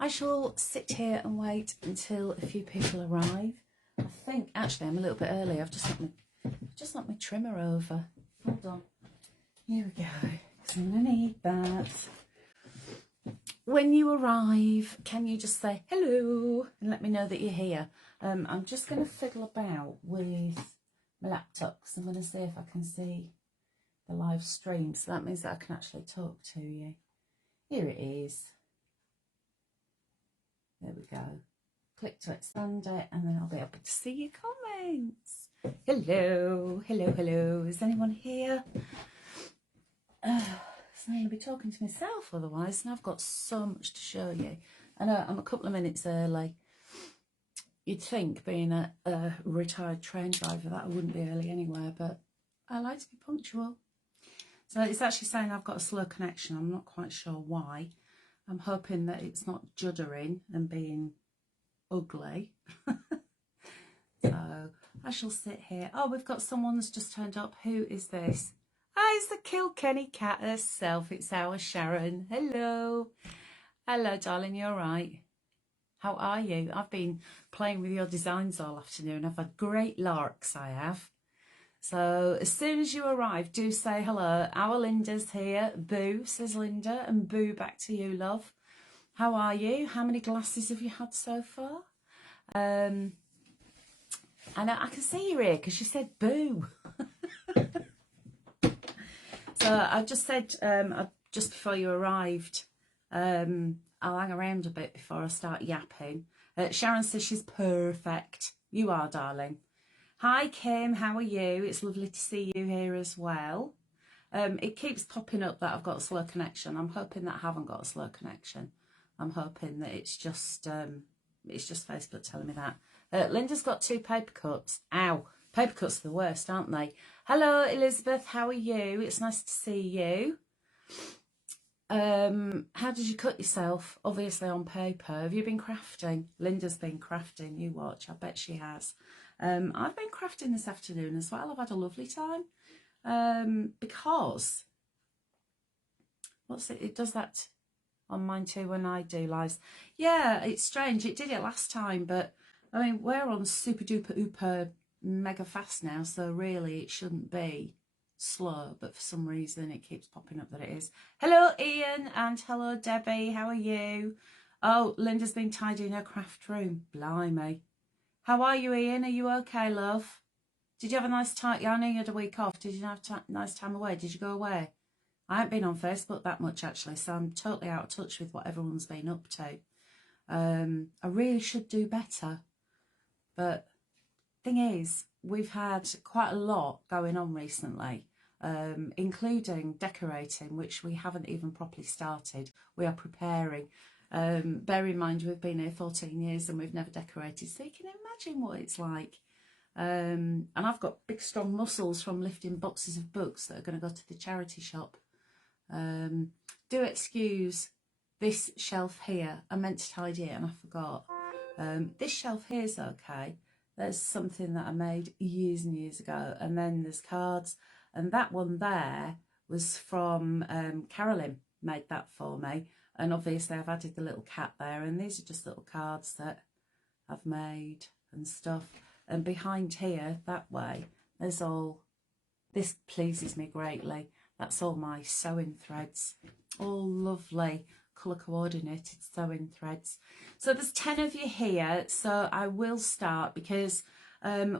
I shall sit here and wait until a few people arrive. I think actually I'm a little bit early. I've just knocked my trimmer over. Hold on. Here we go. Because I'm going to need that. When you arrive, can you just say hello and let me know that you're here? I'm just going to fiddle about with my laptop because I'm going to see if I can see the live stream. So that means that I can actually talk to you. Here it is. There we go. Click to expand it and then I'll be able to see your comments. Hello, hello, hello. Is anyone here? So I'm going to be talking to myself otherwise, and I've got so much to show you. I know I'm a couple of minutes early. You'd think, being a retired train driver, that I wouldn't be early anywhere, but I like to be punctual. So it's actually saying I've got a slow connection. I'm not quite sure why. I'm hoping that it's not juddering and being ugly. So I shall sit here. Oh, we've got someone that's just turned up. Who is this? Ah, it's the Kilrenny Cat herself. It's our Sharon. Hello. Hello, darling. You all right? How are you? I've been playing with your designs all afternoon. I've had great larks, I have. So as soon as you arrive, do say hello. Our Linda's here. Boo, says Linda, and boo back to you, love. How are you? How many glasses have you had so far? I know I can see you here because you said boo. So I just said just before you arrived, I'll hang around a bit before I start yapping. Sharon says she's perfect. You are, darling. Hi Kim, how are you? It's lovely to see you here as well. It keeps popping up that I've got a slow connection. I'm hoping that I haven't got a slow connection. I'm hoping that it's just Facebook telling me that. Linda's got 2 paper cuts. Ow, paper cuts are the worst, aren't they? Hello Elizabeth, how are you? It's nice to see you. How did you cut yourself? Obviously on paper. Have you been crafting? Linda's been crafting. You watch, I bet she has. I've been crafting this afternoon as well. I've had a lovely time because it does that on mine too when I do lives. Yeah, it's strange. It did it last time, but I mean, we're on super duper ooper mega fast now, so really it shouldn't be slow, but for some reason it keeps popping up that it is. Hello Ian and hello Debbie, how are you? Oh, Linda's been tidying her craft room. Blimey. How are you, Ian? Are you okay, love? Did you have a nice time? Yeah, I know you had a week off. Did you have a nice time away? Did you go away? I haven't been on Facebook that much, actually, so I'm totally out of touch with what everyone's been up to. I really should do better. But thing is, we've had quite a lot going on recently, including decorating, which we haven't even properly started. We are preparing. Bear in mind, we've been here 14 years and we've never decorated, so you can imagine what it's like. And I've got big strong muscles from lifting boxes of books that are going to go to the charity shop. Do excuse this shelf here. I meant to tidy it and I forgot. This shelf here is okay. There's something that I made years and years ago, and then there's cards, and that one there was from Carolyn made that for me. And obviously I've added the little cat there, and these are just little cards that I've made and stuff. And behind here, that way, there's all, this pleases me greatly. That's all my sewing threads, all lovely colour coordinated sewing threads. So there's 10 of you here, so I will start because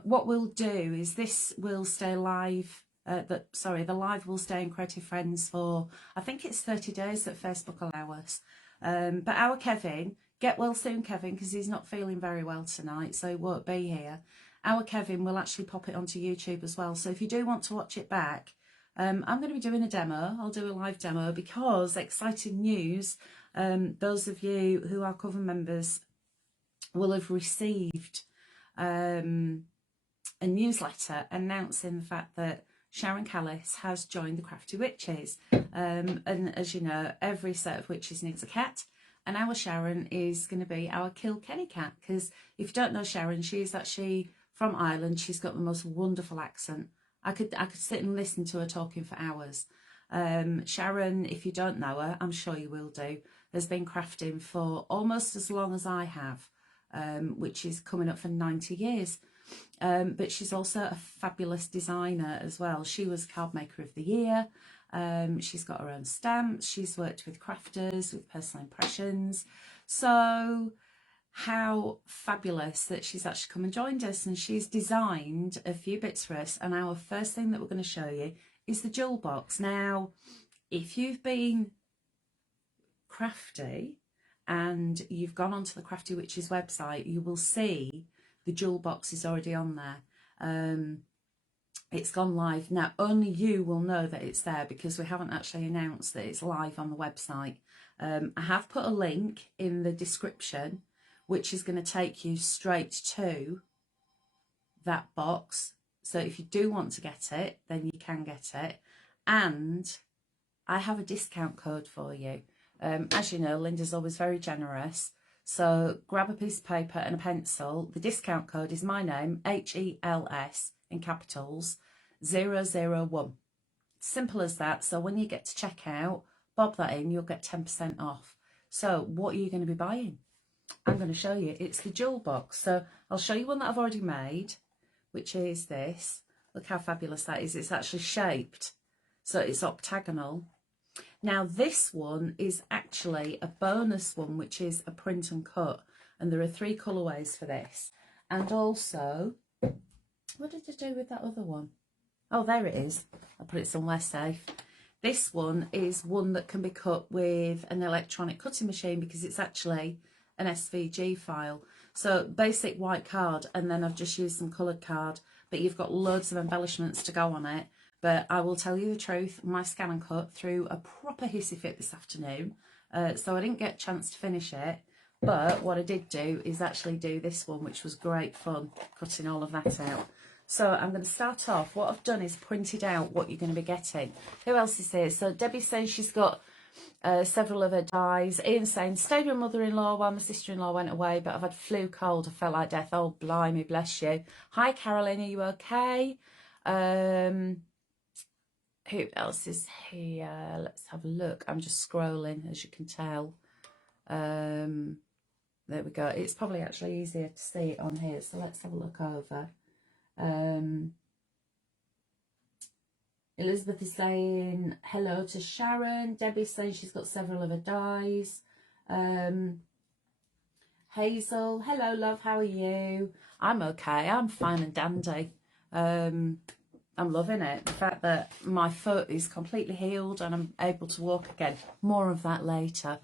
what we'll do is this will stay live. The live will stay in Creative Friends for, I think it's 30 days that Facebook allow us. But our Kevin, get well soon Kevin, because he's not feeling very well tonight, so he won't be here. Our Kevin will actually pop it onto YouTube as well. So if you do want to watch it back, I'm going to be doing a demo. I'll do a live demo because exciting news. Those of you who are Coven members will have received a newsletter announcing the fact that Sharon Callis has joined the Crafty Witches. And as you know, every set of witches needs a cat. And our Sharon is going to be our Kilrenny Cat. Because if you don't know Sharon, she's actually from Ireland. She's got the most wonderful accent. I could sit and listen to her talking for hours. Sharon, if you don't know her, I'm sure you will do, has been crafting for almost as long as I have, which is coming up for 90 years. But she's also a fabulous designer as well. She was Card Maker of the Year. She's got her own stamps. She's worked with crafters, with personal impressions. So how fabulous that she's actually come and joined us, and she's designed a few bits for us. And our first thing that we're going to show you is the jewel box. Now, if you've been crafty and you've gone onto the Crafty Witches website, you will see the jewel box is already on there. It's gone live. Now, only you will know that it's there because we haven't actually announced that it's live on the website. I have put a link in the description, which is going to take you straight to that box. So if you do want to get it, then you can get it. And I have a discount code for you. As you know, Linda's always very generous. So grab a piece of paper and a pencil. The discount code is my name, HELS in capitals, 001. Simple as that. So when you get to checkout, bob that in, you'll get 10% off. So what are you going to be buying? I'm going to show you. It's the jewel box. So I'll show you one that I've already made, which is this. Look how fabulous that is. It's actually shaped, so it's octagonal. Now this one is actually a bonus one, which is a print and cut, and there are 3 colourways for this. And also, what did I do with that other one? Oh, there it is. I'll put it somewhere safe. This one is one that can be cut with an electronic cutting machine because it's actually an SVG file. So basic white card, and then I've just used some coloured card, but you've got loads of embellishments to go on it. But I will tell you the truth, my scan and cut threw a proper hissy fit this afternoon, so I didn't get a chance to finish it. But what I did do is actually do this one, which was great fun, cutting all of that out. So I'm going to start off. What I've done is printed out what you're going to be getting. Who else is here? So Debbie's saying she's got several of her dies. Ian's saying, stayed with mother-in-law while my sister-in-law went away, but I've had flu cold. I felt like death. Oh, blimey, bless you. Hi, Caroline, are you okay? Who else is here? Let's have a look. I'm just scrolling, as you can tell. There we go. It's probably actually easier to see it on here, so let's have a look over. Elizabeth is saying hello to Sharon. Debbie's saying she's got several of her dies. Hazel, hello love, how are you? I'm okay, I'm fine and dandy. I'm loving it. The fact that my foot is completely healed and I'm able to walk again. More of that later.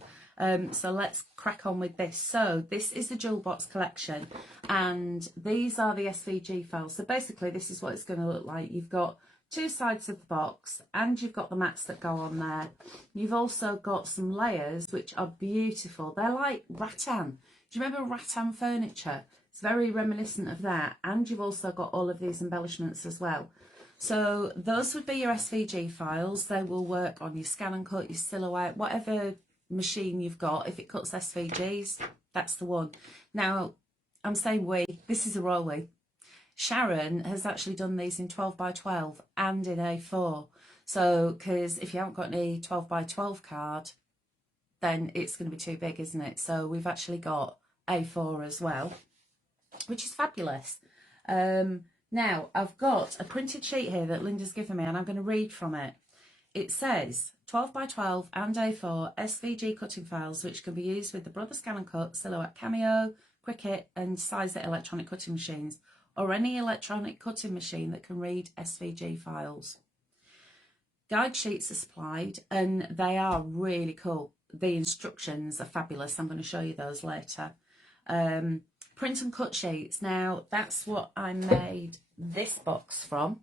So let's crack on with this. So this is the jewel box collection, and these are the SVG files. So basically this is what it's going to look like. You've got 2 sides of the box, and you've got the mats that go on there. You've also got some layers which are beautiful. They're like rattan. Do you remember rattan furniture? It's very reminiscent of that. And you've also got all of these embellishments as well. So those would be your SVG files. They will work on your scan and cut, your silhouette, whatever machine you've got. If it cuts SVGs, that's the one. Now, I'm saying we, this is a royal we. Sharon has actually done these in 12 by 12 and in A4. So, because if you haven't got any 12 by 12 card, then it's going to be too big, isn't it? So we've actually got A4 as well, which is fabulous. Now, I've got a printed sheet here that Linda's given me, and I'm going to read from it. It says 12 by 12 and A4 SVG cutting files, which can be used with the Brother Scan and Cut, Silhouette Cameo, Cricut and Sizer electronic cutting machines, or any electronic cutting machine that can read SVG files. Guide sheets are supplied, and they are really cool. The instructions are fabulous. I'm going to show you those later. Print and cut sheets. Now, that's what I made this box from.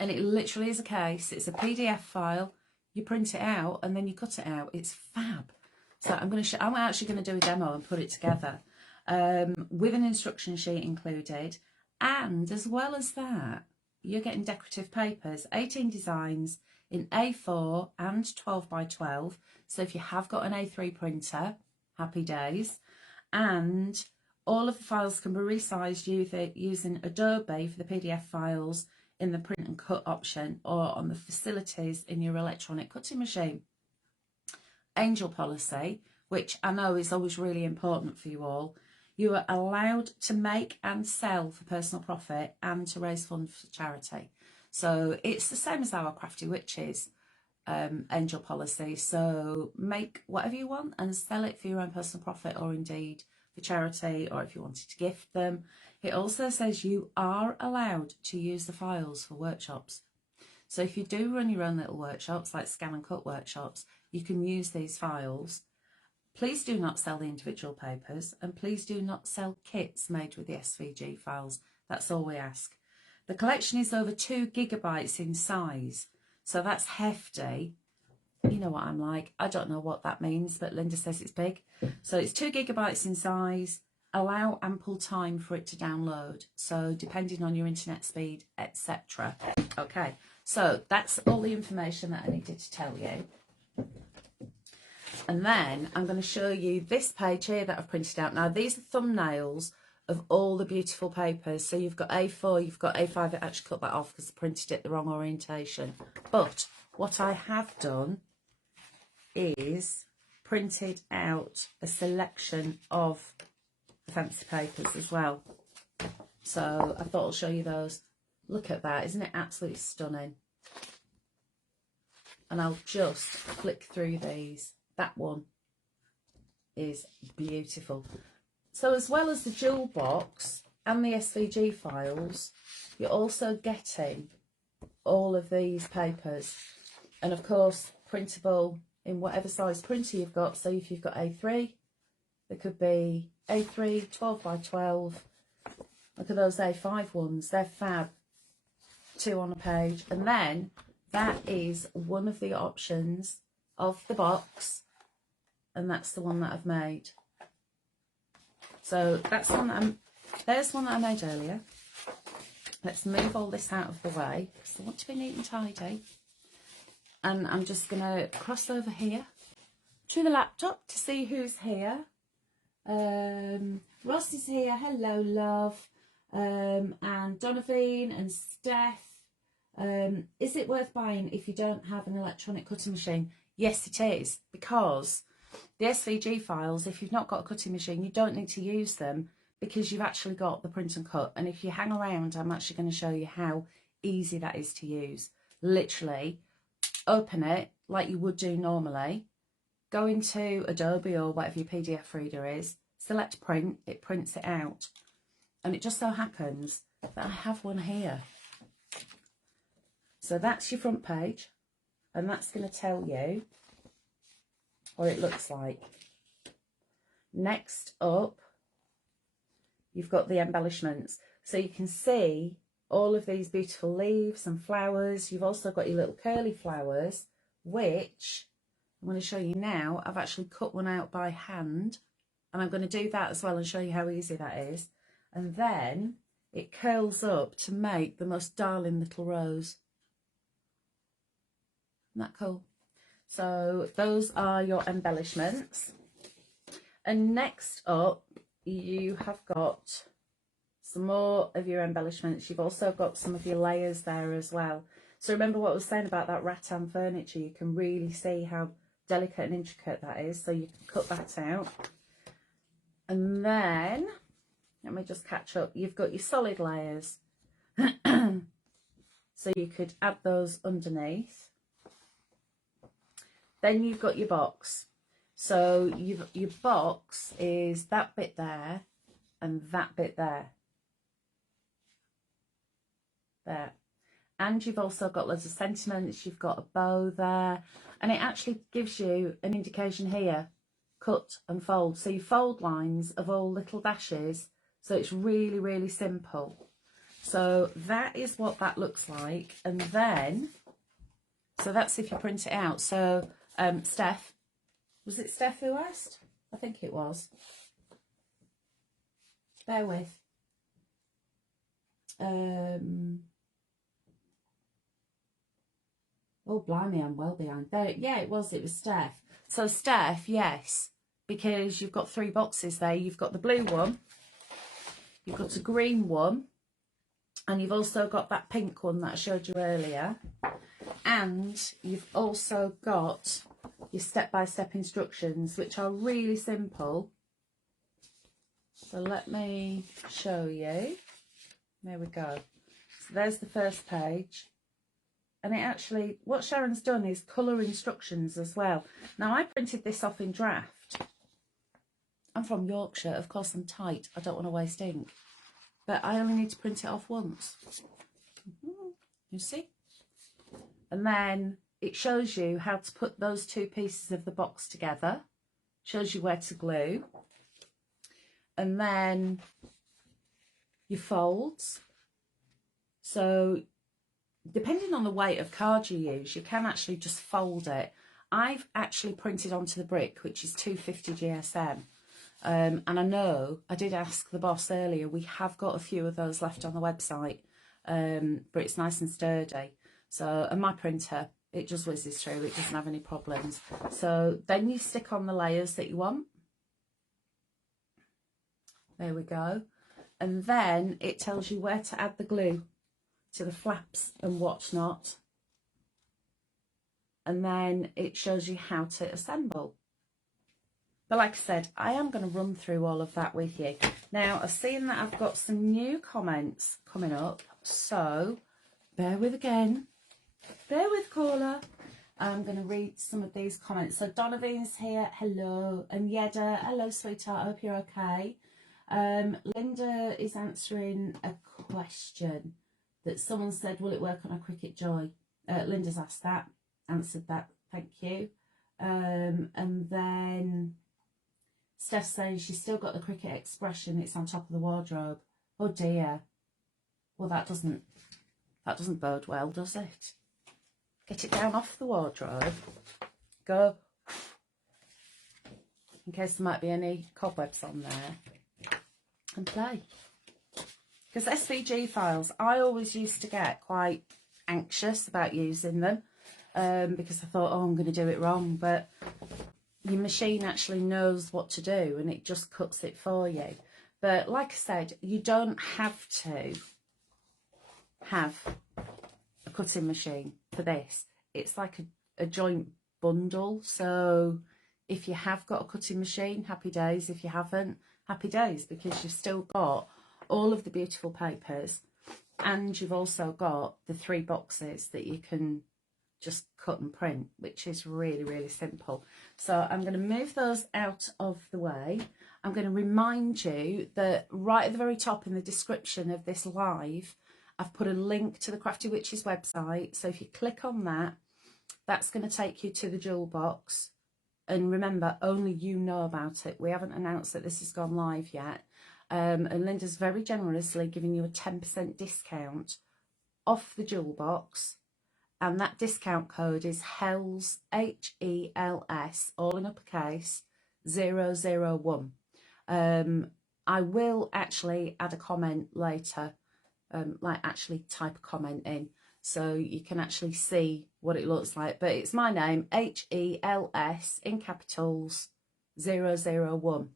And it literally is a case. It's a PDF file. You print it out and then you cut it out. It's fab. So I'm actually going to do a demo and put it together with an instruction sheet included. And as well as that, you're getting decorative papers, 18 designs in A4 and 12 by 12. So if you have got an A3 printer, happy days. And all of the files can be resized using Adobe for the PDF files in the print and cut option, or on the facilities in your electronic cutting machine. Angel policy, which I know is always really important for you all. You are allowed to make and sell for personal profit and to raise funds for charity. So it's the same as our Crafty Witches angel policy. So make whatever you want and sell it for your own personal profit, or indeed for charity, or if you wanted to gift them. It also says you are allowed to use the files for workshops. So if you do run your own little workshops, like scan and cut workshops, you can use these files. Please do not sell the individual papers, and please do not sell kits made with the SVG files. That's all we ask. The collection is over 2 gigabytes in size, so that's hefty. You know what I'm like. I don't know what that means, but Linda says it's big. So it's 2 gigabytes in size. Allow ample time for it to download. So depending on your internet speed, etc. Okay, so that's all the information that I needed to tell you. And then I'm going to show you this page here that I've printed out. Now, these are thumbnails of all the beautiful papers. So you've got A4, you've got A5. I actually cut that off because I printed it the wrong orientation. But what I have done is printed out a selection of the fancy papers as well. So I thought I'll show you those. Look at that. Isn't it absolutely stunning? And I'll just flick through these. That one is beautiful. So as well as the jewel box and the SVG files, you're also getting all of these papers. And of course, printable in whatever size printer you've got. So if you've got A3, there could be A3, 12 by 12. Look at those A5 ones. They're fab. 2 on a page. And then that is one of the options of the box. And that's the one that I've made. So that's one that there's one that I made earlier. Let's move all this out of the way because I want to be neat and tidy. And I'm just going to cross over here to the laptop to see who's here. Ross is here. Hello, love. And Donovan and Steph. Is it worth buying if you don't have an electronic cutting machine? Yes, it is, because the SVG files, if you've not got a cutting machine, you don't need to use them because you've actually got the print and cut. And if you hang around, I'm actually going to show you how easy that is to use. Literally, open it like you would do normally. Go into Adobe or whatever your PDF reader is. Select print. It prints it out. And it just so happens that I have one here. So that's your front page. And that's going to tell you what it looks like. Next up, you've got the embellishments. So you can see all of these beautiful leaves and flowers. You've also got your little curly flowers, which I'm going to show you now. I've actually cut one out by hand, and I'm going to do that as well and show you how easy that is. And then it curls up to make the most darling little rose. Isn't that cool? So those are your embellishments. And next up, you have got some more of your embellishments. You've also got some of your layers there as well. So remember what I was saying about that rattan furniture. You can really see how delicate and intricate that is. So you can cut that out. And then, let me just catch up. You've got your solid layers. So you could add those underneath. Then you've got your box. So your box is that bit there and that bit there. There. And you've also got loads of sentiments. You've got a bow there. And it actually gives you an indication here. Cut and fold. So your fold lines of all little dashes. So it's really, really simple. So that is what that looks like. And then, so that's if you print it out. So Steph, was it Steph who asked? I think it was. Bear with. Oh, blimey, I'm well behind. There, yeah, it was Steph. So Steph, yes, because you've got 3 boxes there. You've got the blue one, you've got a green one, and you've also got that pink one that I showed you earlier. And you've also got your step-by-step instructions, which are really simple. So let me show you. There we go. So there's the first page. And it actually, what Sharon's done is colour instructions as well. Now, I printed this off in draft. I'm from Yorkshire. Of course, I'm tight. I don't want to waste ink. But I only need to print it off once. You see? And then it shows you how to put those 2 pieces of the box together. Shows you where to glue. And then your folds. So depending on the weight of card you use, you can actually just fold it. I've actually printed onto the brick, which is 250 GSM. And I know, I did ask the boss earlier, we have got a few of those left on the website, but it's nice and sturdy. So, and my printer, it just whizzes through, it doesn't have any problems. So then you stick on the layers that you want. There we go. And then it tells you where to add the glue to the flaps and whatnot. And then it shows you how to assemble. But like I said, I am going to run through all of that with you. Now, I've seen that I've got some new comments coming up, so bear with again. Bear with, caller. I'm going to read some of these comments. So Donovan's here, hello. And Yeda, hello, sweetheart, I hope you're okay. Linda is answering a question that someone said, will it work on a Cricut Joy? Linda's asked that, answered that, thank you. And then Steph's saying she's still got the Cricut Expression, it's on top of the wardrobe. Oh dear. Well, that doesn't bode well, does it? Get it down off the wardrobe. Go. In case there might be any cobwebs on there. And play. Because SVG files, I always used to get quite anxious about using them because I thought, oh, I'm going to do it wrong. But your machine actually knows what to do and it just cuts it for you. But like I said, you don't have to have a cutting machine for this. It's like a joint bundle. So if you have got a cutting machine, happy days. If you haven't, happy days, because you've still got all of the beautiful papers and you've also got the 3 boxes that you can just cut and print, which is really, really simple. So I'm going to move those out of the way. I'm going to remind you that right at the very top in the description of this live, I've put a link to the Crafty Witches website. So if you click on that, that's going to take you to the jewel box. And remember, only you know about it. We haven't announced that this has gone live yet. And Linda's very generously giving you a 10% discount off the jewel box. And that discount code is Hels, H-E-L-S, all in uppercase, 001. I will actually add a comment later, like actually type a comment in, so you can actually see what it looks like. But it's my name, H-E-L-S, in capitals, 001.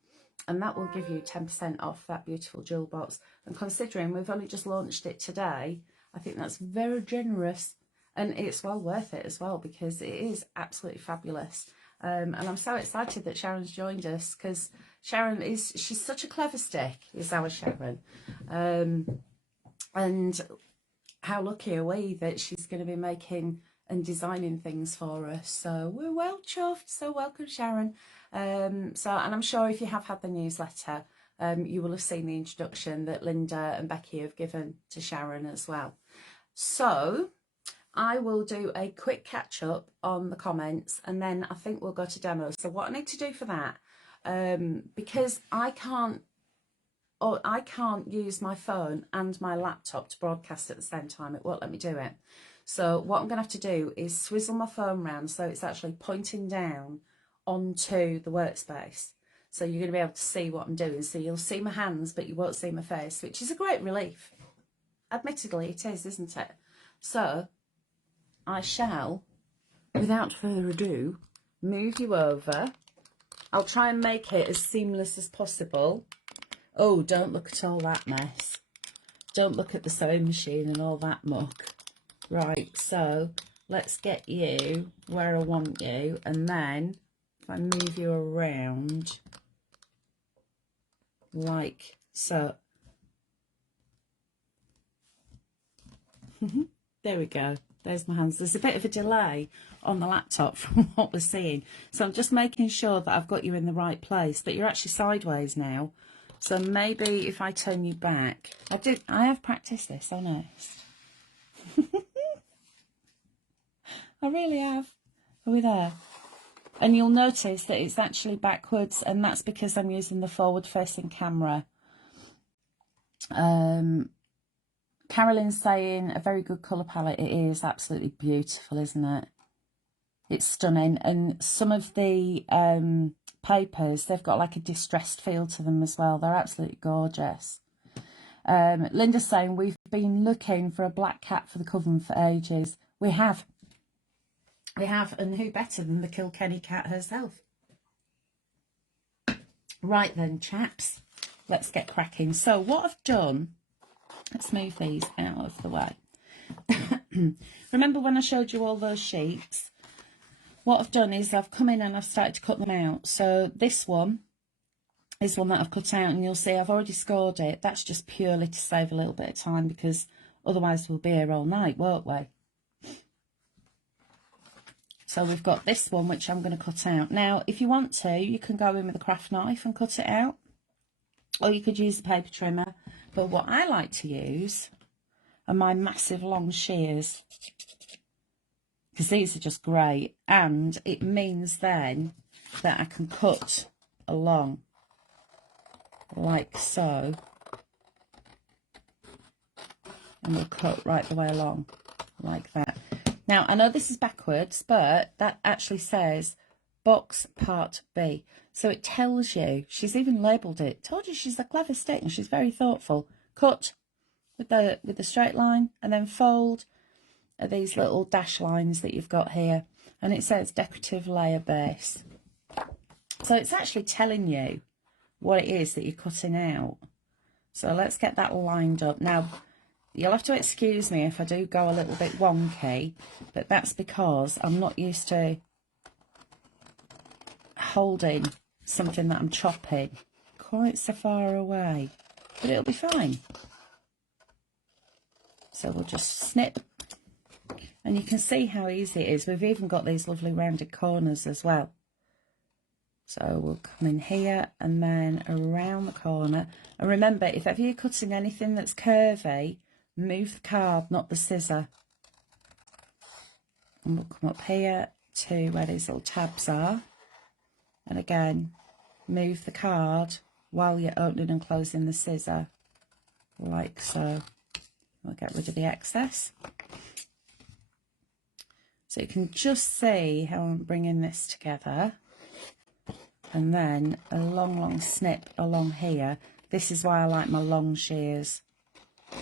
And that will give you 10% off that beautiful jewel box. And considering we've only just launched it today, I think that's very generous. And it's well worth it as well, because it is absolutely fabulous. And I'm so excited that Sharon's joined us, because Sharon she's such a clever stick, is our Sharon. And how lucky are we that she's going to be making and designing things for us. So we're well chuffed. So welcome, Sharon. And I'm sure if you have had the newsletter, you will have seen the introduction that Linda and Becky have given to Sharon as well. So I will do a quick catch up on the comments, and then I think we'll go to demos. So what I need to do for that, because I can't or I can't use my phone and my laptop to broadcast at the same time. It won't let me do it. So what I'm going to have to do is swizzle my phone round so it's actually pointing down onto the workspace. So you're going to be able to see what I'm doing. So you'll see my hands, but you won't see my face, which is a great relief. Admittedly, it is, isn't it? So I shall, without further ado, move you over. I'll try and make it as seamless as possible. Oh, don't look at all that mess. Don't look at the sewing machine and all that muck. Right, so let's get you where I want you, and then if I move you around like so. There we go. There's my hands. There's a bit of a delay on the laptop from what we're seeing. So I'm just making sure that I've got you in the right place, but you're actually sideways now. So maybe if I turn you back, I have practiced this, honest. I really have. Are we there? And you'll notice that it's actually backwards, and that's because I'm using the forward-facing camera. Carolyn's saying a very good colour palette. It is absolutely beautiful, isn't it? It's stunning. And some of the papers, they've got like a distressed feel to them as well. They're absolutely gorgeous. Linda's saying we've been looking for a black cat for the Coven for ages. We have. We have, and who better than the Kilrenny Cat herself? Right then, chaps, let's get cracking. So what I've done, let's move these out of the way. Remember when I showed you all those sheets? What I've done is I've come in and I've started to cut them out. So this one is one that I've cut out, and you'll see I've already scored it. That's just purely to save a little bit of time, because otherwise we'll be here all night, won't we? So we've got this one, which I'm going to cut out. Now, if you want to, you can go in with a craft knife and cut it out, or you could use the paper trimmer. But what I like to use are my massive long shears, because these are just great, and it means then that I can cut along like so, and we'll cut right the way along like that. Now, I know this is backwards, but that actually says box part B. So it tells you, she's even labelled it. Told you she's a clever stick, and she's very thoughtful. Cut with the straight line, and then fold are these little dash lines that you've got here. And it says decorative layer base. So it's actually telling you what it is that you're cutting out. So let's get that lined up. Now, you'll have to excuse me if I do go a little bit wonky, but that's because I'm not used to holding something that I'm chopping quite so far away, but it'll be fine. So we'll just snip, and you can see how easy it is. We've even got these lovely rounded corners as well. So we'll come in here and then around the corner. And remember, if ever you're cutting anything that's curvy, move the card, not the scissor. And we'll come up here to where these little tabs are. And again, move the card while you're opening and closing the scissor, like so. We'll get rid of the excess. So you can just see how I'm bringing this together. And then a long, long snip along here. This is why I like my long shears.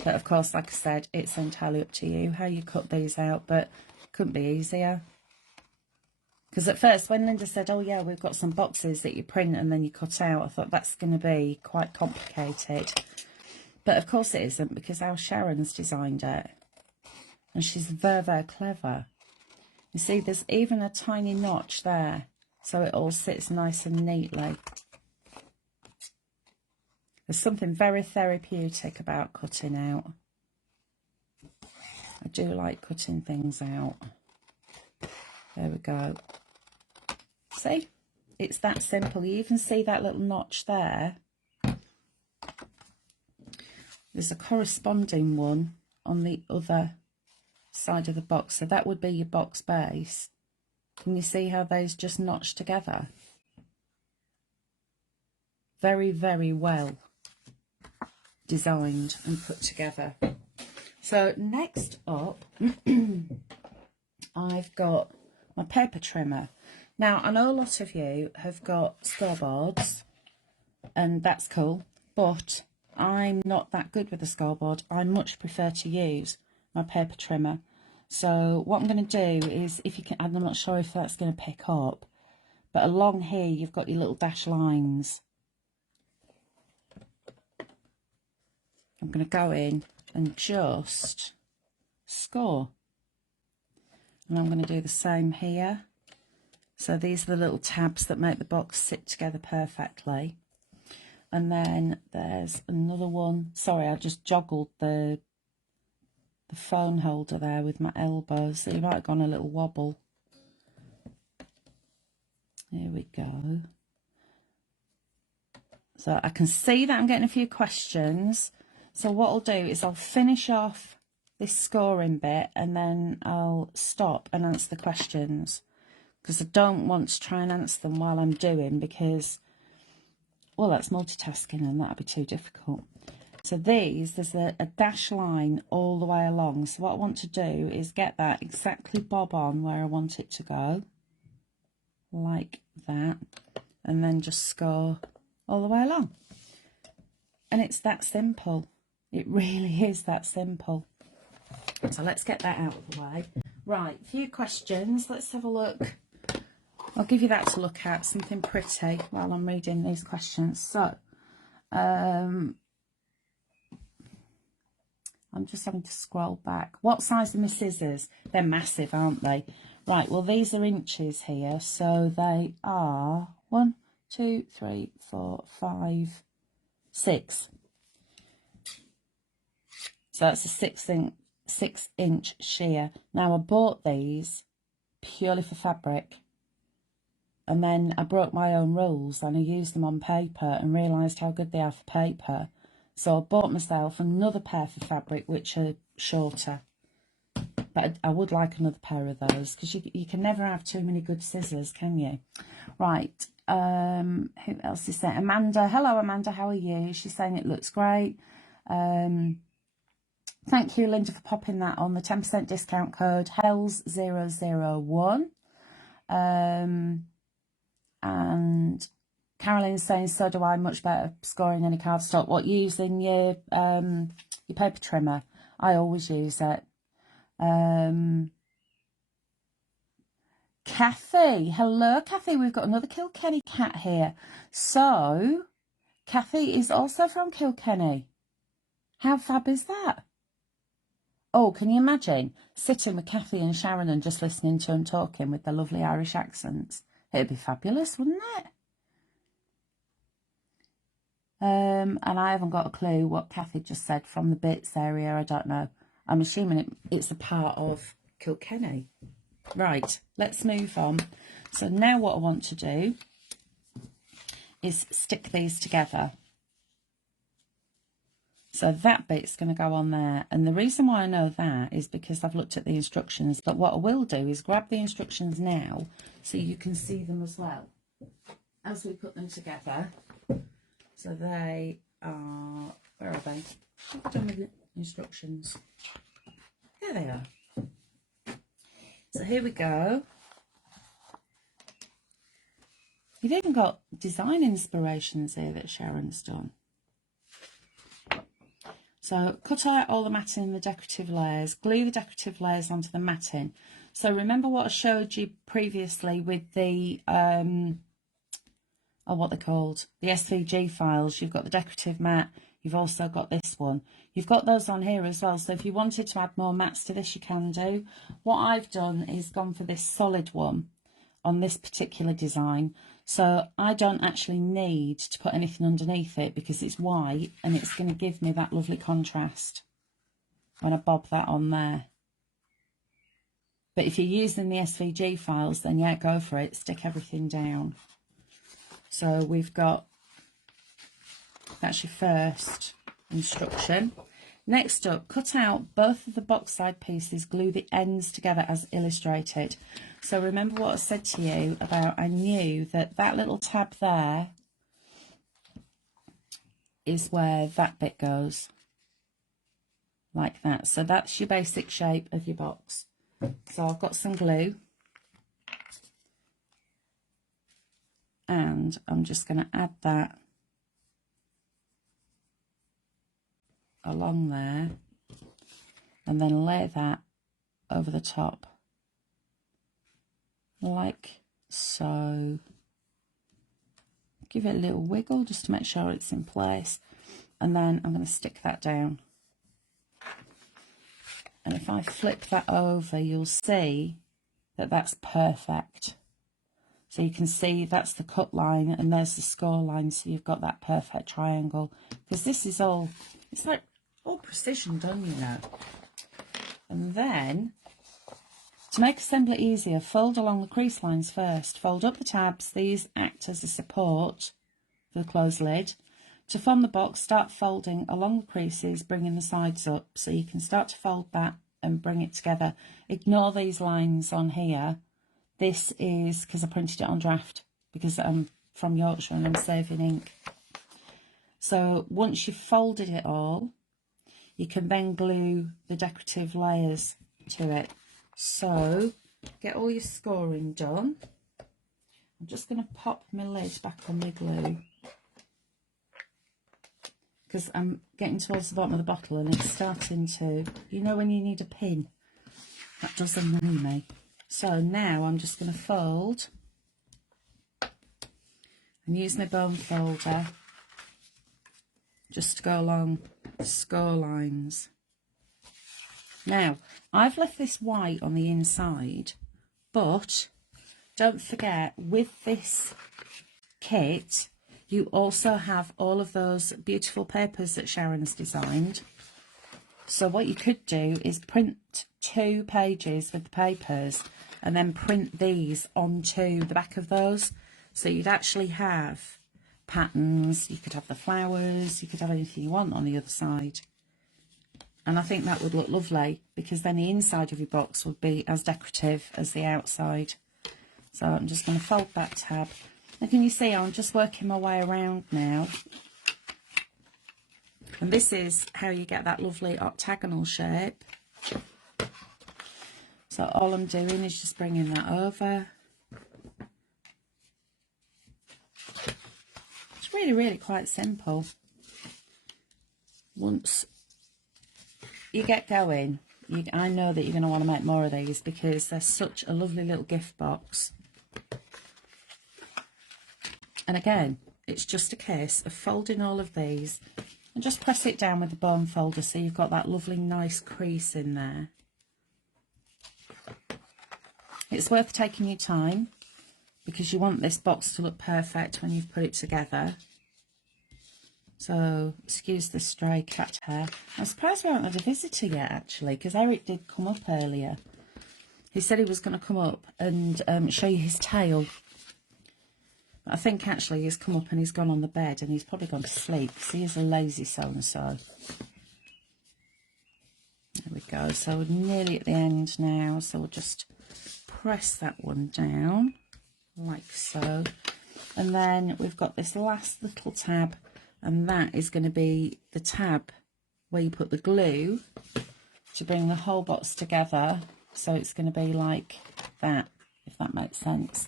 But of course, like I said, it's entirely up to you how you cut these out, but it couldn't be easier. Because at first, when Linda said, oh yeah, we've got some boxes that you print and then you cut out, I thought that's going to be quite complicated. But of course it isn't, because our Sharon's designed it. And she's very, very clever. You see, there's even a tiny notch there, so it all sits nice and neatly. There's something very therapeutic about cutting out. I do like cutting things out. There we go. See? It's that simple. You even see that little notch there. There's a corresponding one on the other side of the box. So that would be your box base. Can you see how those just notch together? Very, very well. designed and put together. So next up, I've got my paper trimmer. Now, I know a lot of you have got scoreboards, and that's cool, but I'm not that good with a scoreboard. I much prefer to use my paper trimmer. So what I'm going to do is, if you can, I'm not sure if that's going to pick up, but along here you've got your little dash lines. I'm going to go in and just score. And I'm going to do the same here. So these are the little tabs that make the box sit together perfectly. And then there's another one. Sorry, I just joggled the phone holder there with my elbows. So it might have gone a little wobble. Here we go. So I can see that I'm getting a few questions. So what I'll do is I'll finish off this scoring bit and then I'll stop and answer the questions, because I don't want to try and answer them while I'm doing, because, well, that's multitasking and that'd be too difficult. So there's a dash line all the way along. So what I want to do is get that exactly bob on where I want it to go, like that, and then just score all the way along. And it's that simple. It really is that simple. So let's get that out of the way. Right, a few questions. Let's have a look. I'll give you that to look at, something pretty, while I'm reading these questions. So, I'm just having to scroll back. What size are my scissors? They're massive, aren't they? Right, well, these are inches here. So they are 1, 2, 3, 4, 5, 6. So that's a 6-inch shear. Now, I bought these purely for fabric. And then I broke my own rules and I used them on paper and realised how good they are for paper. So I bought myself another pair for fabric, which are shorter. But I would like another pair of those, because you can never have too many good scissors, can you? Right. Who else is there? Amanda. Hello, Amanda. How are you? She's saying it looks great. Thank you, Linda, for popping that on. The 10% discount code, Hels001. And Caroline's saying, so do I, much better scoring any cardstock. What, using your paper trimmer? I always use it. Kathy, hello, Kathy. We've got another Kilkenny cat here. So, Kathy is also from Kilkenny. How fab is that? Oh, can you imagine sitting with Kathy and Sharon and just listening to them talking with their lovely Irish accents? It'd be fabulous, wouldn't it? And I haven't got a clue what Kathy just said from the bits area. I don't know. I'm assuming it's a part of Kilkenny. Right, let's move on. So now what I want to do is stick these together. So that bit's going to go on there. And the reason why I know that is because I've looked at the instructions. But what I will do is grab the instructions now so you can see them as well as we put them together. So they are, where are they? What have I done with the instructions? There they are. So here we go. You've even got design inspirations here that Sharon's done. So cut out all the matting and the decorative layers, glue the decorative layers onto the matting. So remember what I showed you previously with the, what they're called, the SVG files. You've got the decorative mat, you've also got this one. You've got those on here as well, so if you wanted to add more mats to this, you can do. What I've done is gone for this solid one on this particular design. So I don't actually need to put anything underneath it because it's white and it's going to give me that lovely contrast when I bob that on there. But if you're using the SVG files, then yeah, go for it. Stick everything down. So we've got, that's your first instruction. Next up, cut out both of the box side pieces, glue the ends together as illustrated. So remember what I said to you about, I knew that that little tab there is where that bit goes, like that. So that's your basic shape of your box. So I've got some glue, and I'm just going to add that along there, and then lay that over the top, like so. Give it a little wiggle just to make sure it's in place, and then I'm going to stick that down. And if I flip that over, you'll see that that's perfect. So you can see that's the cut line and there's the score line, so you've got that perfect triangle. Because this is all, it's like all precision done, you know. And then, to make assembly easier, fold along the crease lines first. Fold up the tabs. These act as a support for the closed lid. To form the box, start folding along the creases, bringing the sides up. So you can start to fold that and bring it together. Ignore these lines on here. This is because I printed it on draft, because I'm from Yorkshire and I'm saving ink. So once you've folded it all, you can then glue the decorative layers to it. So get all your scoring done. I'm just going to pop my lid back on my glue, because I'm getting towards the bottom of the bottle and it's starting to, you know when you need a pin? That does annoy me. So now I'm just going to fold and use my bone folder just to go along the score lines. Now, I've left this white on the inside, but don't forget, with this kit, you also have all of those beautiful papers that Sharon's designed. So what you could do is print 2 pages with the papers and then print these onto the back of those. So you'd actually have patterns, you could have the flowers, you could have anything you want on the other side. And I think that would look lovely, because then the inside of your box would be as decorative as the outside. So I'm just going to fold that tab. And can you see I'm just working my way around now? And this is how you get that lovely octagonal shape. So all I'm doing is just bringing that over. It's really, really quite simple. Once you get going, I know that you're going to want to make more of these, because they're such a lovely little gift box. And again, it's just a case of folding all of these and just press it down with the bone folder so you've got that lovely nice crease in there. It's worth taking your time, because you want this box to look perfect when you've put it together. So, excuse the stray cat hair. I'm surprised we haven't had a visitor yet, actually, because Eric did come up earlier. He said he was going to come up and show you his tail. But I think actually he's come up and he's gone on the bed and he's probably gone to sleep, because he is a lazy so-and-so. There we go. So we're nearly at the end now. So we'll just press that one down, like so. And then we've got this last little tab, and that is going to be the tab where you put the glue to bring the whole box together. So it's going to be like that, if that makes sense.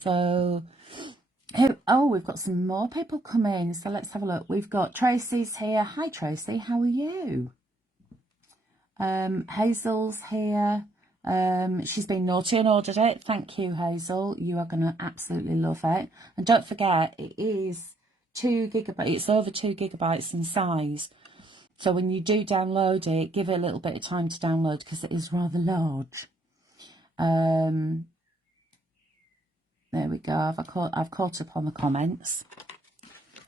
So, oh, we've got some more people come in. So let's have a look. We've got Tracy's here. Hi, Tracy. How are you? Hazel's here. She's been naughty and ordered it. Thank you, Hazel. You are going to absolutely love it. And don't forget, it is 2 gigabytes. It's over 2 gigabytes in size. So when you do download it, give it a little bit of time to download, because it is rather large. There we go. I've caught up on the comments.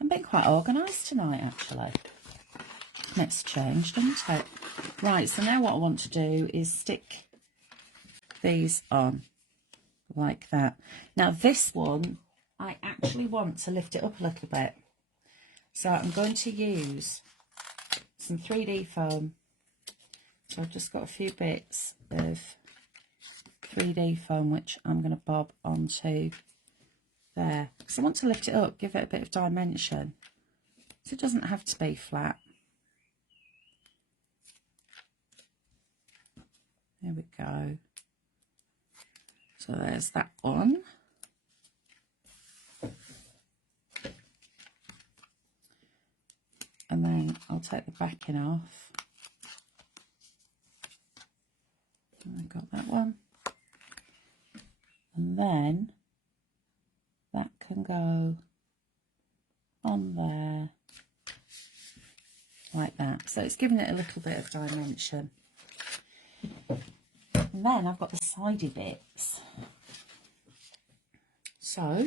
I'm being quite organised tonight, actually. It's changed, hasn't it? Right, so now what I want to do is stick these on like that. Now this one, I actually want to lift it up a little bit. So I'm going to use some 3D foam. So I've just got a few bits of 3D foam, which I'm going to bob onto there. Because I want to lift it up, give it a bit of dimension. So it doesn't have to be flat. There we go. So there's that one. And then I'll take the backing off. And I've got that one. And then that can go on there like that. So it's giving it a little bit of dimension. And then I've got the sidey bits. So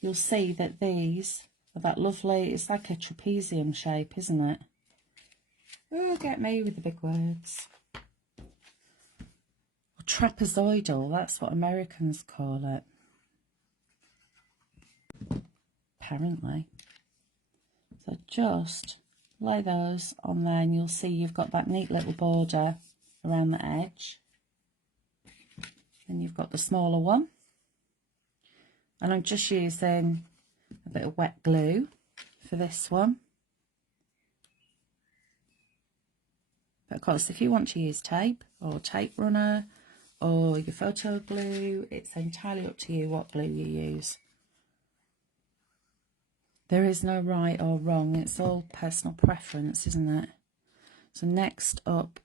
you'll see that these are that lovely, it's like a trapezium shape, isn't it? Oh, get me with the big words. Or trapezoidal, that's what Americans call it. Apparently. So just lay those on there and you'll see you've got that neat little border around the edge. Then you've got the smaller one. And I'm just using a bit of wet glue for this one. But of course, if you want to use tape or tape runner or your photo glue, it's entirely up to you what glue you use. There is no right or wrong, it's all personal preference, isn't it? So next up,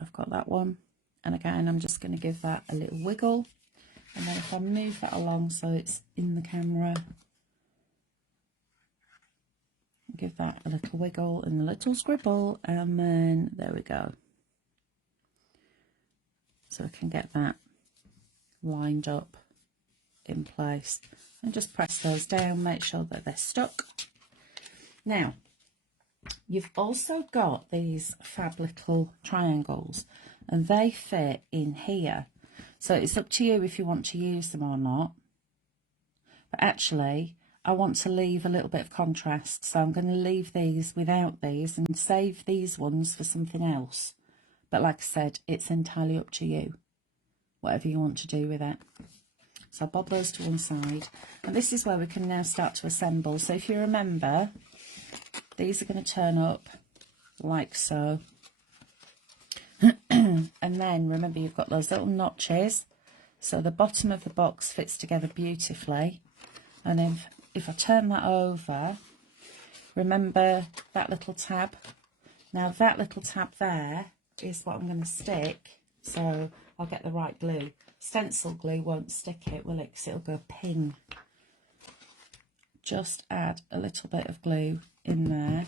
I've got that one. And again, I'm just going to give that a little wiggle. And then if I move that along so it's in the camera, give that a little wiggle and a little scribble, and then there we go. So I can get that lined up in place. And just press those down, make sure that they're stuck. Now, you've also got these fab little triangles, and they fit in here. So it's up to you if you want to use them or not. But actually, I want to leave a little bit of contrast, so I'm going to leave these without these and save these ones for something else. But like I said, it's entirely up to you, whatever you want to do with it. So I'll bob those to one side, and this is where we can now start to assemble. So if you remember, these are going to turn up like so. And then remember, you've got those little notches, so the bottom of the box fits together beautifully. And if I turn that over, remember that little tab? Now that little tab there is what I'm going to stick, so I'll get the right glue. Stencil glue won't stick it, will it? Because it'll go ping. Just add a little bit of glue in there.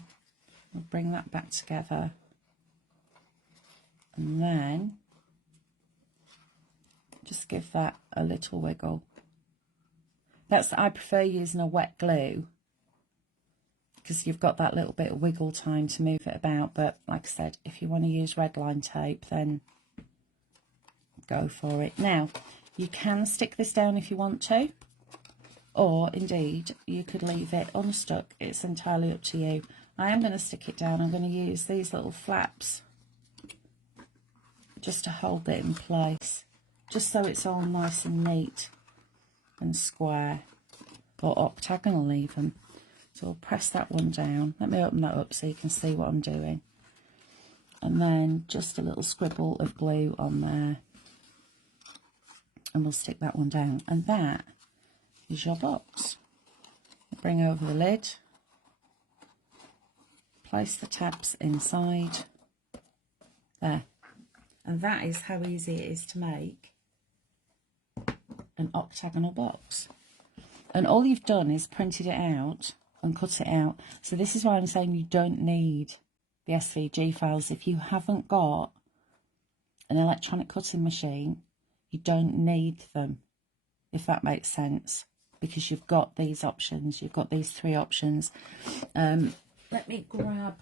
We'll bring that back together. And then just give that a little wiggle. I prefer using a wet glue because you've got that little bit of wiggle time to move it about. But like I said, if you want to use red line tape, then go for it. Now, you can stick this down if you want to, or indeed you could leave it unstuck. It's entirely up to you. I am going to stick it down. I'm going to use these little flaps just to hold it in place, just so it's all nice and neat and square, or octagonal even. So I'll press that one down. Let me open that up so you can see what I'm doing. And then just a little scribble of glue on there. And we'll stick that one down. And that is your box. Bring over the lid. Place the tabs inside. There. And that is how easy it is to make an octagonal box. And all you've done is printed it out and cut it out. So this is why I'm saying you don't need the SVG files. If you haven't got an electronic cutting machine, you don't need them, if that makes sense, because you've got these options. You've got these three options. Let me grab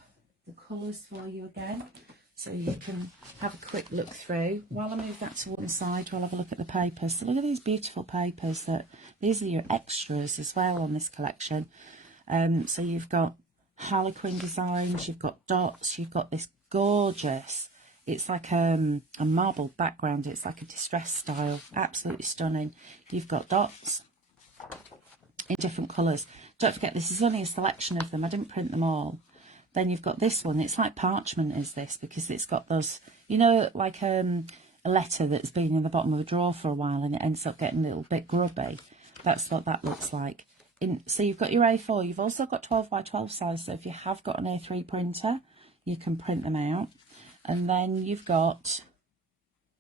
the colours for you again, so you can have a quick look through. While I move that to one side, we'll have a look at the papers. So look at these beautiful papers. These are your extras as well on this collection. So you've got Harlequin designs, you've got dots, you've got this gorgeous, it's like a marble background, it's like a distress style, absolutely stunning. You've got dots, in different colours. Don't forget, this is only a selection of them. I didn't print them all. Then you've got this one. It's like parchment, is this, because it's got those, you know, like a letter that's been in the bottom of a drawer for a while and it ends up getting a little bit grubby. That's what that looks like. So you've got your A4. You've also got 12 by 12 size. So if you have got an A3 printer, you can print them out. And then you've got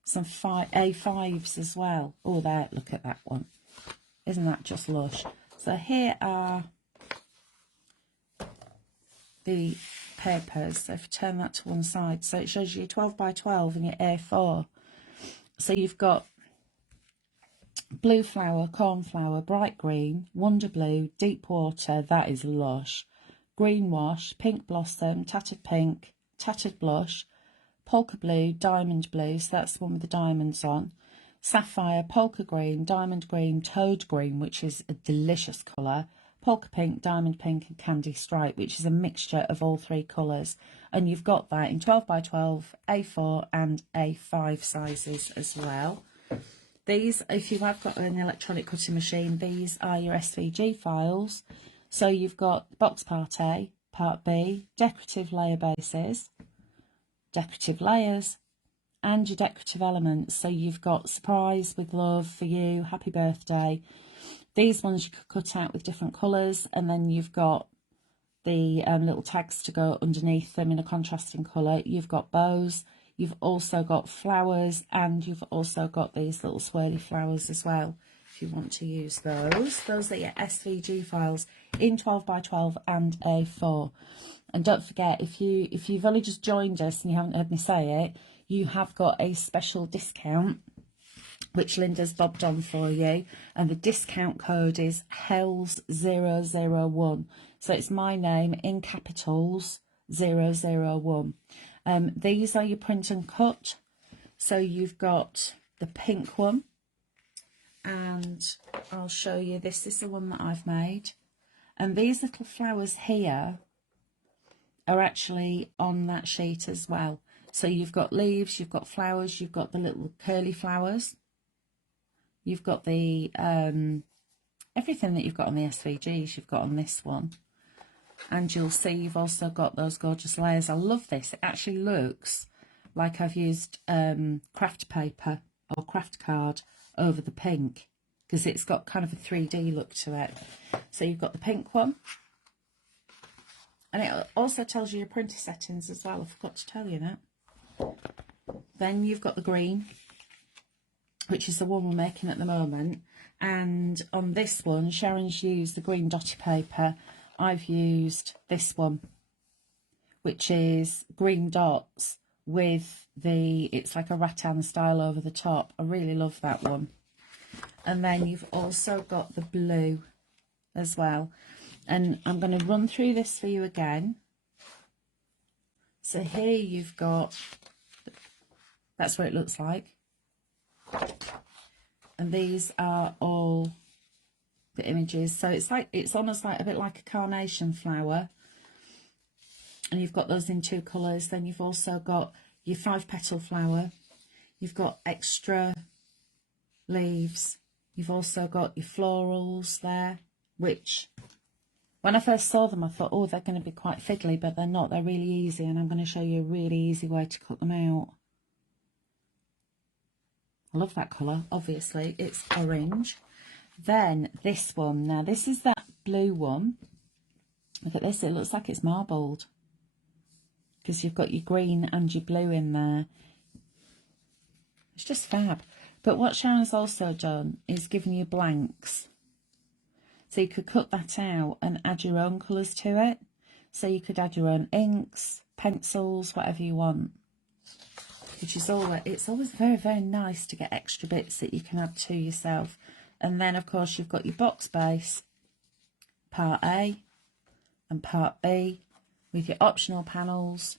some A5s as well. Oh, there, look at that one. Isn't that just lush? So here are the papers. So if you turn that to one side, so it shows you your 12 by 12 and your A4. So you've got blue flower, cornflower, bright green, wonder blue, deep water, that is lush, green wash, pink blossom, tattered pink, tattered blush, polka blue, diamond blue, so that's the one with the diamonds on, sapphire, polka green, diamond green, toad green, which is a delicious colour, polka pink, diamond pink and candy stripe, which is a mixture of all three colours. And you've got that in 12 by 12, A4 and A5 sizes as well. These, if you have got an electronic cutting machine, these are your SVG files. So you've got box part A, part B, decorative layer bases, decorative layers, and your decorative elements. So you've got surprise with love for you, happy birthday. These ones you could cut out with different colours, and then you've got the little tags to go underneath them in a contrasting colour. You've got bows, you've also got flowers, and you've also got these little swirly flowers as well, if you want to use those. Those are your SVG files in 12 by 12 and A4. And don't forget, if you've only just joined us and you haven't heard me say it, you have got a special discount which Linda's bobbed on for you, and the discount code is Hels001. So it's my name in capitals 001. These are your print and cut. So you've got the pink one, and I'll show you, this is the one that I've made, and these little flowers here are actually on that sheet as well. So you've got leaves, you've got flowers, you've got the little curly flowers, you've got the everything that you've got on the SVGs you've got on this one. And you'll see you've also got those gorgeous layers. I love this. It actually looks like I've used craft paper or craft card over the pink, because it's got kind of a 3D look to it. So you've got the pink one, and it also tells you your printer settings as well. I forgot to tell you that. Then you've got the green, which is the one we're making at the moment. And on this one, Sharon's used the green dotty paper. I've used this one, which is green dots with it's like a rattan style over the top. I really love that one. And then you've also got the blue as well. And I'm going to run through this for you again. So here you've got, that's what it looks like. And these are all the images. So it's almost like a bit like a carnation flower. And you've got those in two colours. Then you've also got your 5-petal flower. You've got extra leaves. You've also got your florals there, which when I first saw them I thought, oh, they're going to be quite fiddly, but they're not. They're really easy, and I'm going to show you a really easy way to cut them out. I love that colour, obviously. It's orange. Then this one. Now, this is that blue one. Look at this. It looks like it's marbled, because you've got your green and your blue in there. It's just fab. But what Sharon's also done is given you blanks. So you could cut that out and add your own colours to it. So you could add your own inks, pencils, whatever you want. Which is it's always very, very nice to get extra bits that you can add to yourself. And then, of course, you've got your box base, part A and part B, with your optional panels.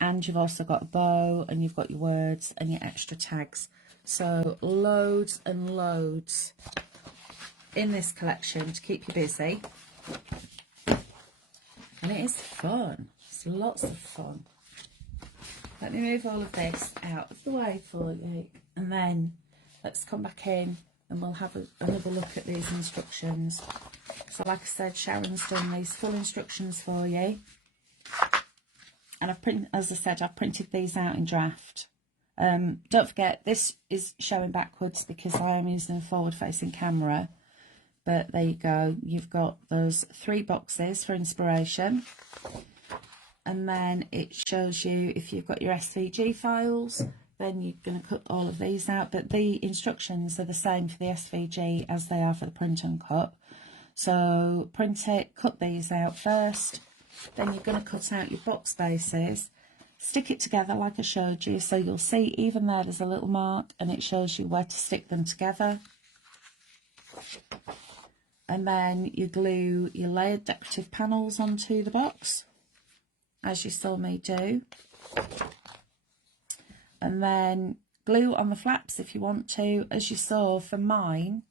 And you've also got a bow, and you've got your words and your extra tags. So loads and loads in this collection to keep you busy. And it is fun. It's lots of fun. Let me move all of this out of the way for you, and then let's come back in and we'll have another look at these instructions. So like I said, Sharon's done these full instructions for you. And as I said, I've printed these out in draft. Don't forget, this is showing backwards because I am using a forward-facing camera. But there you go. You've got those 3 boxes for inspiration. And then it shows you, if you've got your SVG files, then you're going to cut all of these out. But the instructions are the same for the SVG as they are for the print and cut. So print it, cut these out first. Then you're going to cut out your box bases. Stick it together like I showed you. So you'll see even there's a little mark and it shows you where to stick them together. And then you glue your layered decorative panels onto the box, as you saw me do. And then glue on the flaps if you want to. As you saw for mine,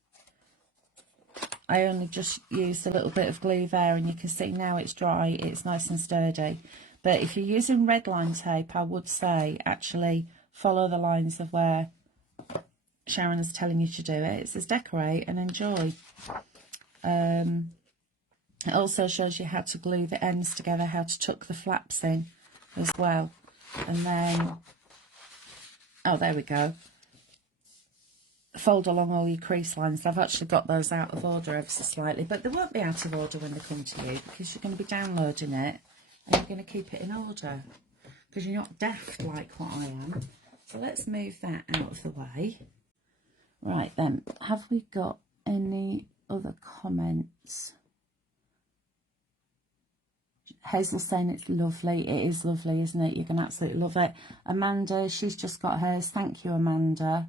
I only just used a little bit of glue there, and you can see now it's dry, it's nice and sturdy. But if you're using red line tape, I would say actually follow the lines of where Sharon is telling you to do it. It says decorate and enjoy. It also shows you how to glue the ends together, how to tuck the flaps in as well. And then, oh, there we go. Fold along all your crease lines. I've actually got those out of order ever so slightly, but they won't be out of order when they come to you because you're going to be downloading it and you're going to keep it in order because you're not daft like what I am. So let's move that out of the way. Right then, have we got any other comments? Hazel's saying it's lovely. It is lovely, isn't it? You're going to absolutely love it. Amanda, she's just got hers. Thank you, Amanda.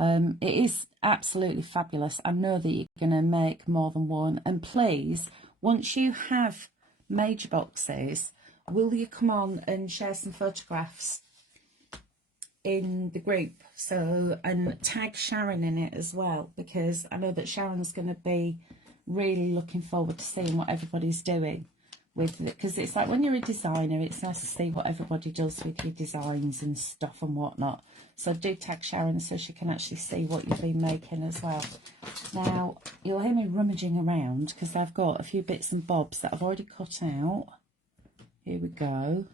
It is absolutely fabulous. I know that you're going to make more than one. And please, once you have made your boxes, will you come on and share some photographs in the group? So, and tag Sharon in it as well, because I know that Sharon's going to be really looking forward to seeing what everybody's doing with it, because it's like when you're a designer, it's nice to see what everybody does with your designs and stuff and whatnot. So do tag Sharon so she can actually see what you've been making as well. Now you'll hear me rummaging around because I've got a few bits and bobs that I've already cut out. Here we go.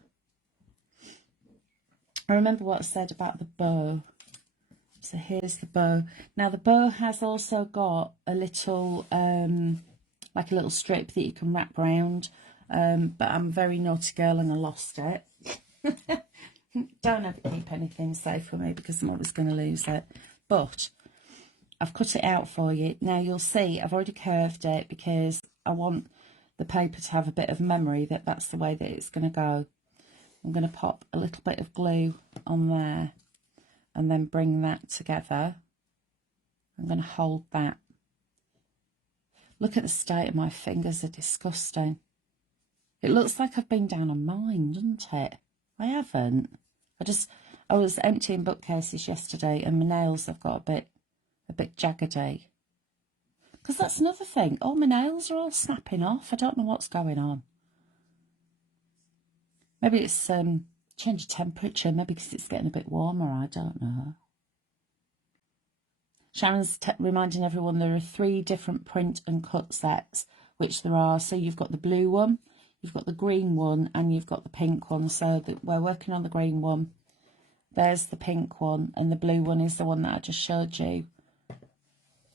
I remember what I said about the bow. So here's the bow. Now the bow has also got a little like a little strip that you can wrap around. But I'm a very naughty girl and I lost it. Don't ever keep anything safe for me because I'm always going to lose it. But I've cut it out for you. Now you'll see I've already curved it because I want the paper to have a bit of memory that that's the way that it's going to go. I'm going to pop a little bit of glue on there and then bring that together. I'm going to hold that. Look at the state of my fingers, they're disgusting. It looks like I've been down a mine, doesn't it? I haven't. I was emptying bookcases yesterday and my nails have got a bit jaggedy. Because that's another thing. All my nails are all snapping off. I don't know what's going on. Maybe it's change of temperature. Maybe because it's getting a bit warmer. I don't know. Sharon's reminding everyone there are 3 different print and cut sets, which there are. So you've got the blue one, you've got the green one, and you've got the pink one. So that we're working on the green one. There's the pink one, and the blue one is the one that I just showed you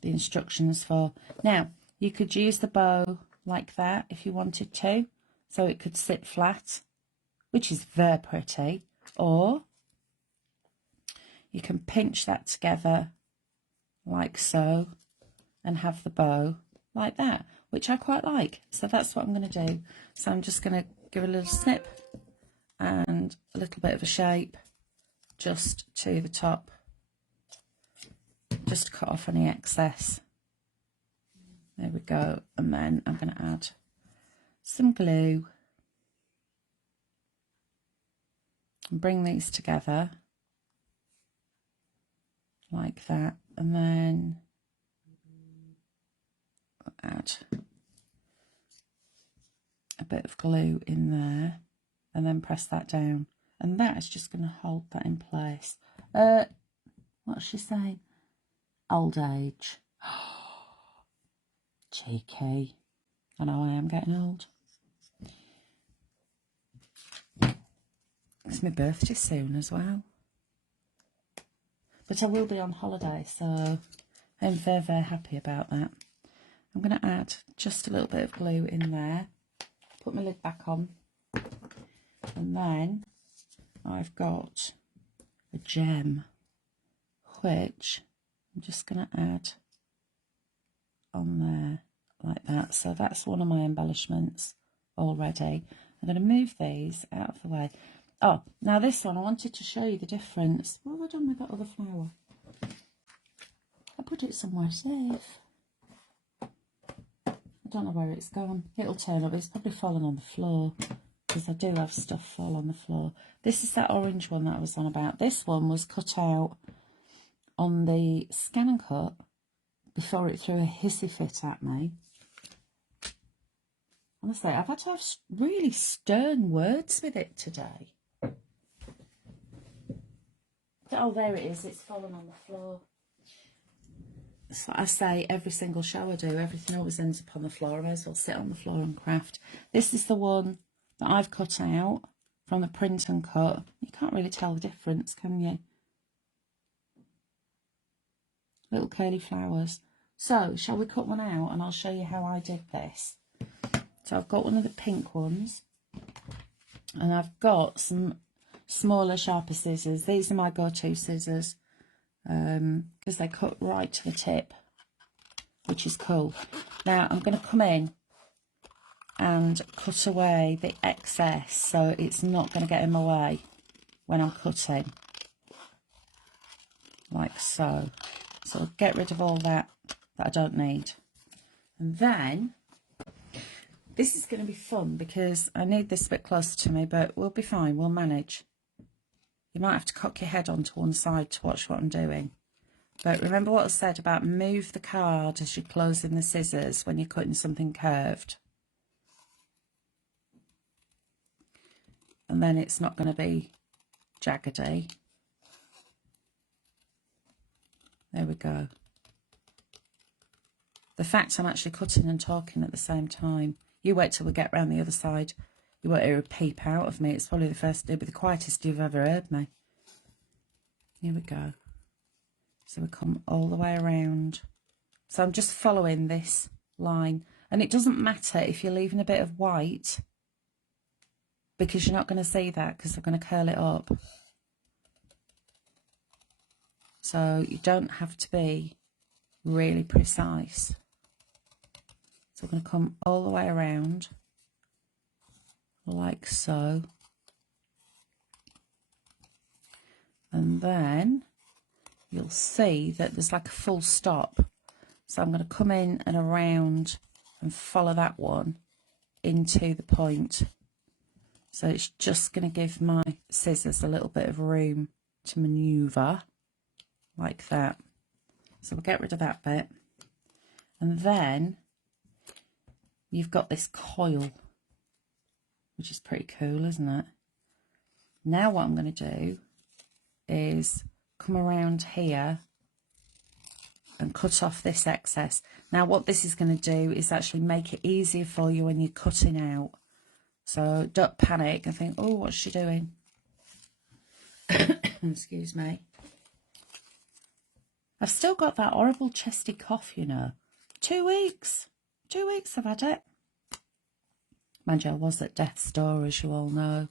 the instructions for. Now, you could use the bow like that if you wanted to, so it could sit flat, which is very pretty. Or you can pinch that together like so and have the bow like that, which I quite like. So that's what I'm going to do. So I'm just going to give a little snip and a little bit of a shape just to the top, just to cut off any excess. There we go. And then I'm going to add some glue and bring these together like that, and then add a bit of glue in there and then press that down, and that is just going to hold that in place. What's she saying? Old age. Cheeky. I know I am getting old. It's my birthday soon as well. But I will be on holiday, so I'm very, very happy about that. I'm going to add just a little bit of glue in there. Put my lid back on. And then I've got a gem, which I'm just going to add on there like that. So that's one of my embellishments already. I'm going to move these out of the way. Oh, now this one, I wanted to show you the difference. What have I done with that other flower? I put it somewhere safe. I don't know where it's gone. It'll turn up. It's probably fallen on the floor, because I do have stuff fall on the floor. This is that orange one that I was on about. This one was cut out on the Scan and Cut before it threw a hissy fit at me. Honestly, I've had to have really stern words with it today. Oh, there it is. It's fallen on the floor. So I say every single show I do, everything always ends up on the floor. I may as well sit on the floor and craft. This is the one that I've cut out from the Print and Cut. You can't really tell the difference, can you? Little curly flowers. So, shall we cut one out and I'll show you how I did this. So I've got one of the pink ones, and I've got some smaller, sharper scissors. These are my go-to scissors, because they cut right to the tip, which is cool. Now I'm going to come in and cut away the excess so it's not going to get in my way when I'm cutting, like so. So I'll get rid of all that I don't need. And then this is going to be fun because I need this a bit closer to me, but we'll be fine, we'll manage. You might have to cock your head onto one side to watch what I'm doing. But remember what I said about move the card as you're closing the scissors when you're cutting something curved. And then it's not going to be jaggedy. There we go. The fact I'm actually cutting and talking at the same time. You wait till we get round the other side. You won't hear a peep out of me. It's probably it'll be the quietest you've ever heard me. Here we go. So we come all the way around. So I'm just following this line. And it doesn't matter if you're leaving a bit of white, because you're not going to see that because I'm going to curl it up. So you don't have to be really precise. So I'm going to come all the way around like so. And then you'll see that there's like a full stop. So I'm going to come in and around and follow that one into the point. So it's just going to give my scissors a little bit of room to manoeuvre like that. So we'll get rid of that bit. And then you've got this coil, which is pretty cool, isn't it? Now what I'm going to do is come around here and cut off this excess. Now what this is going to do is actually make it easier for you when you're cutting out. So don't panic and think, oh, what's she doing? Excuse me. I've still got that horrible chesty cough, you know. 2 weeks. 2 weeks I've had it. Mind you, I was at death's door, as you all know.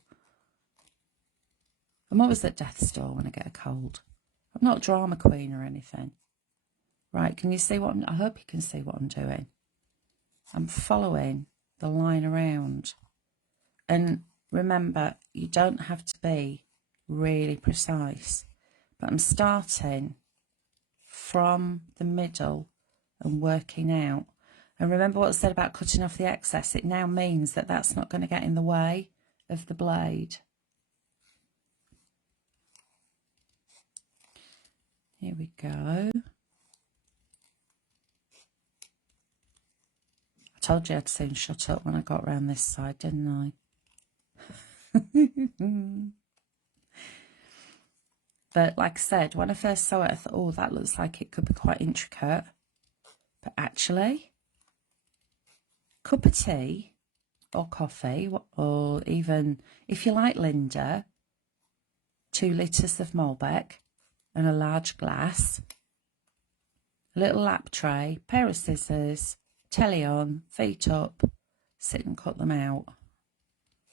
I'm always at death's door when I get a cold. I'm not a drama queen or anything. Right, can you see what I hope you can see what I'm doing. I'm following the line around. And remember, you don't have to be really precise. But I'm starting from the middle and working out. And remember what I said about cutting off the excess. It now means that that's not going to get in the way of the blade. Here we go. I told you I'd soon shut up when I got round this side, didn't I? But like I said, when I first saw it, I thought, oh, that looks like it could be quite intricate. But actually, cup of tea or coffee, or even, if you like Linda, 2 litres of Malbec and a large glass, a little lap tray, pair of scissors, telly on, feet up, sit and cut them out.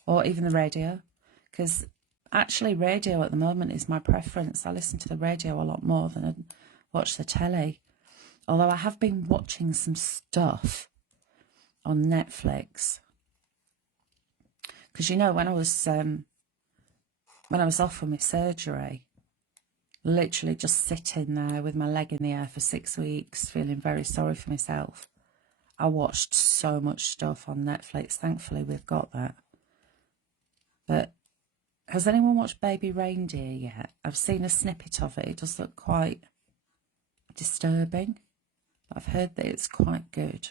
Or even the radio, because actually radio at the moment is my preference. I listen to the radio a lot more than I watch the telly. Although I have been watching some stuff on Netflix. Because, you know, when I was off from my surgery, literally just sitting there with my leg in the air for 6 weeks, feeling very sorry for myself, I watched so much stuff on Netflix. Thankfully, we've got that. But has anyone watched Baby Reindeer yet? I've seen a snippet of it. It does look quite disturbing. But I've heard that it's quite good.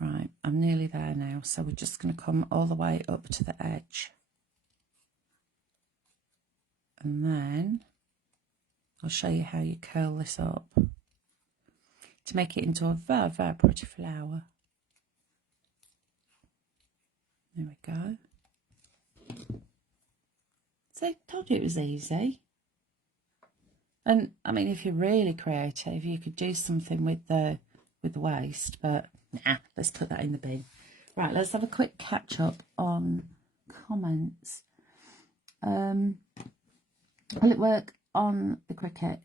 Right, I'm nearly there now. So we're just going to come all the way up to the edge. And then I'll show you how you curl this up to make it into a very, very pretty flower. There we go. So I told you it was easy. And I mean, if you're really creative, you could do something with the waist, but nah, let's put that in the bin. Right, let's have a quick catch up on comments. Will it work on the cricket?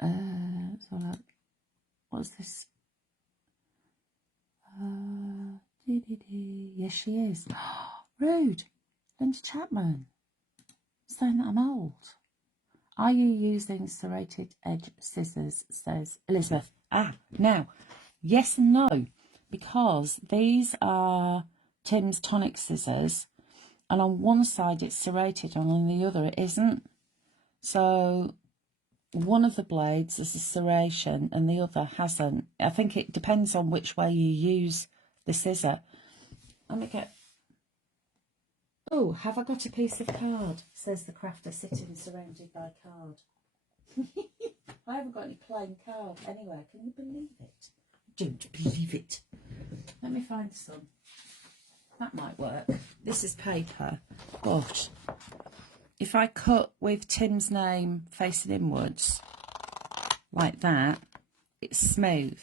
Let's have a look. What's this? Yes, she is. Rude. Linda Chapman. Saying that I'm old. Are you using serrated edge scissors, says Elizabeth. Now, yes and no, because these are Tim's tonic scissors, and on one side it's serrated and on the other it isn't. So one of the blades is a serration and the other hasn't. I think it depends on which way you use the scissor. Let me get... Oh, have I got a piece of card? Says the crafter sitting surrounded by card. I haven't got any plain card anywhere. Can you believe it? I don't believe it. Let me find some. That might work. This is paper. But if I cut with Tim's name facing inwards, like that, it's smooth.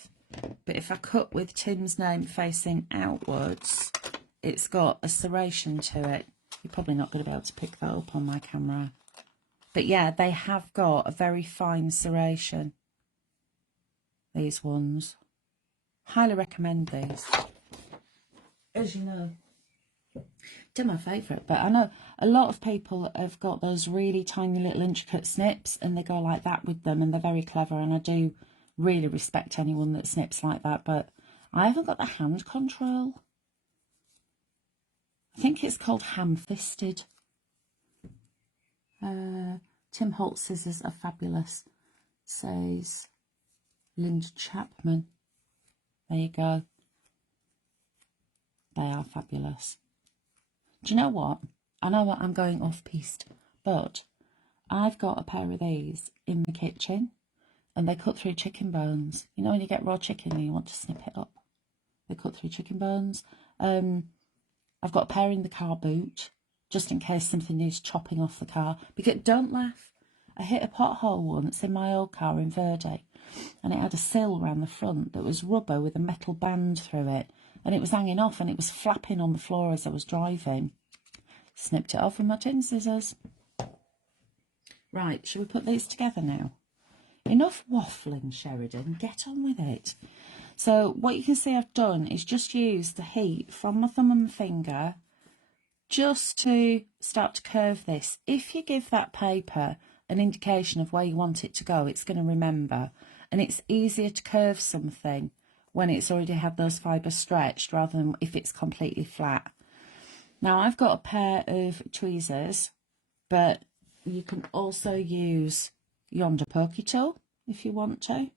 But if I cut with Tim's name facing outwards, it's got a serration to it. You're probably not going to be able to pick that up on my camera. But yeah, they have got a very fine serration. These ones. Highly recommend these. As you know, they're my favourite. But I know a lot of people have got those really tiny little intricate snips and they go like that with them and they're very clever. And I do really respect anyone that snips like that. But I haven't got the hand control. I think it's called ham-fisted. Tim Holt's scissors are fabulous, says Linda Chapman. There you go. They are fabulous. Do you know what? I know what I'm going off-piste, but I've got a pair of these in the kitchen and they cut through chicken bones. You know when you get raw chicken and you want to snip it up? They cut through chicken bones. I've got a pair in the car boot, just in case something needs chopping off the car. Because don't laugh, I hit a pothole once in my old car in Verde, and it had a sill around the front that was rubber with a metal band through it, and it was hanging off and it was flapping on the floor as I was driving. Snipped it off with my tin scissors. Right, shall we put these together now? Enough waffling, Sheridan, get on with it. So what you can see I've done is just use the heat from my thumb and my finger just to start to curve this. If you give that paper an indication of where you want it to go, it's going to remember. And it's easier to curve something when it's already had those fibres stretched rather than if it's completely flat. Now I've got a pair of tweezers, but you can also use yonder pokey tool if you want to.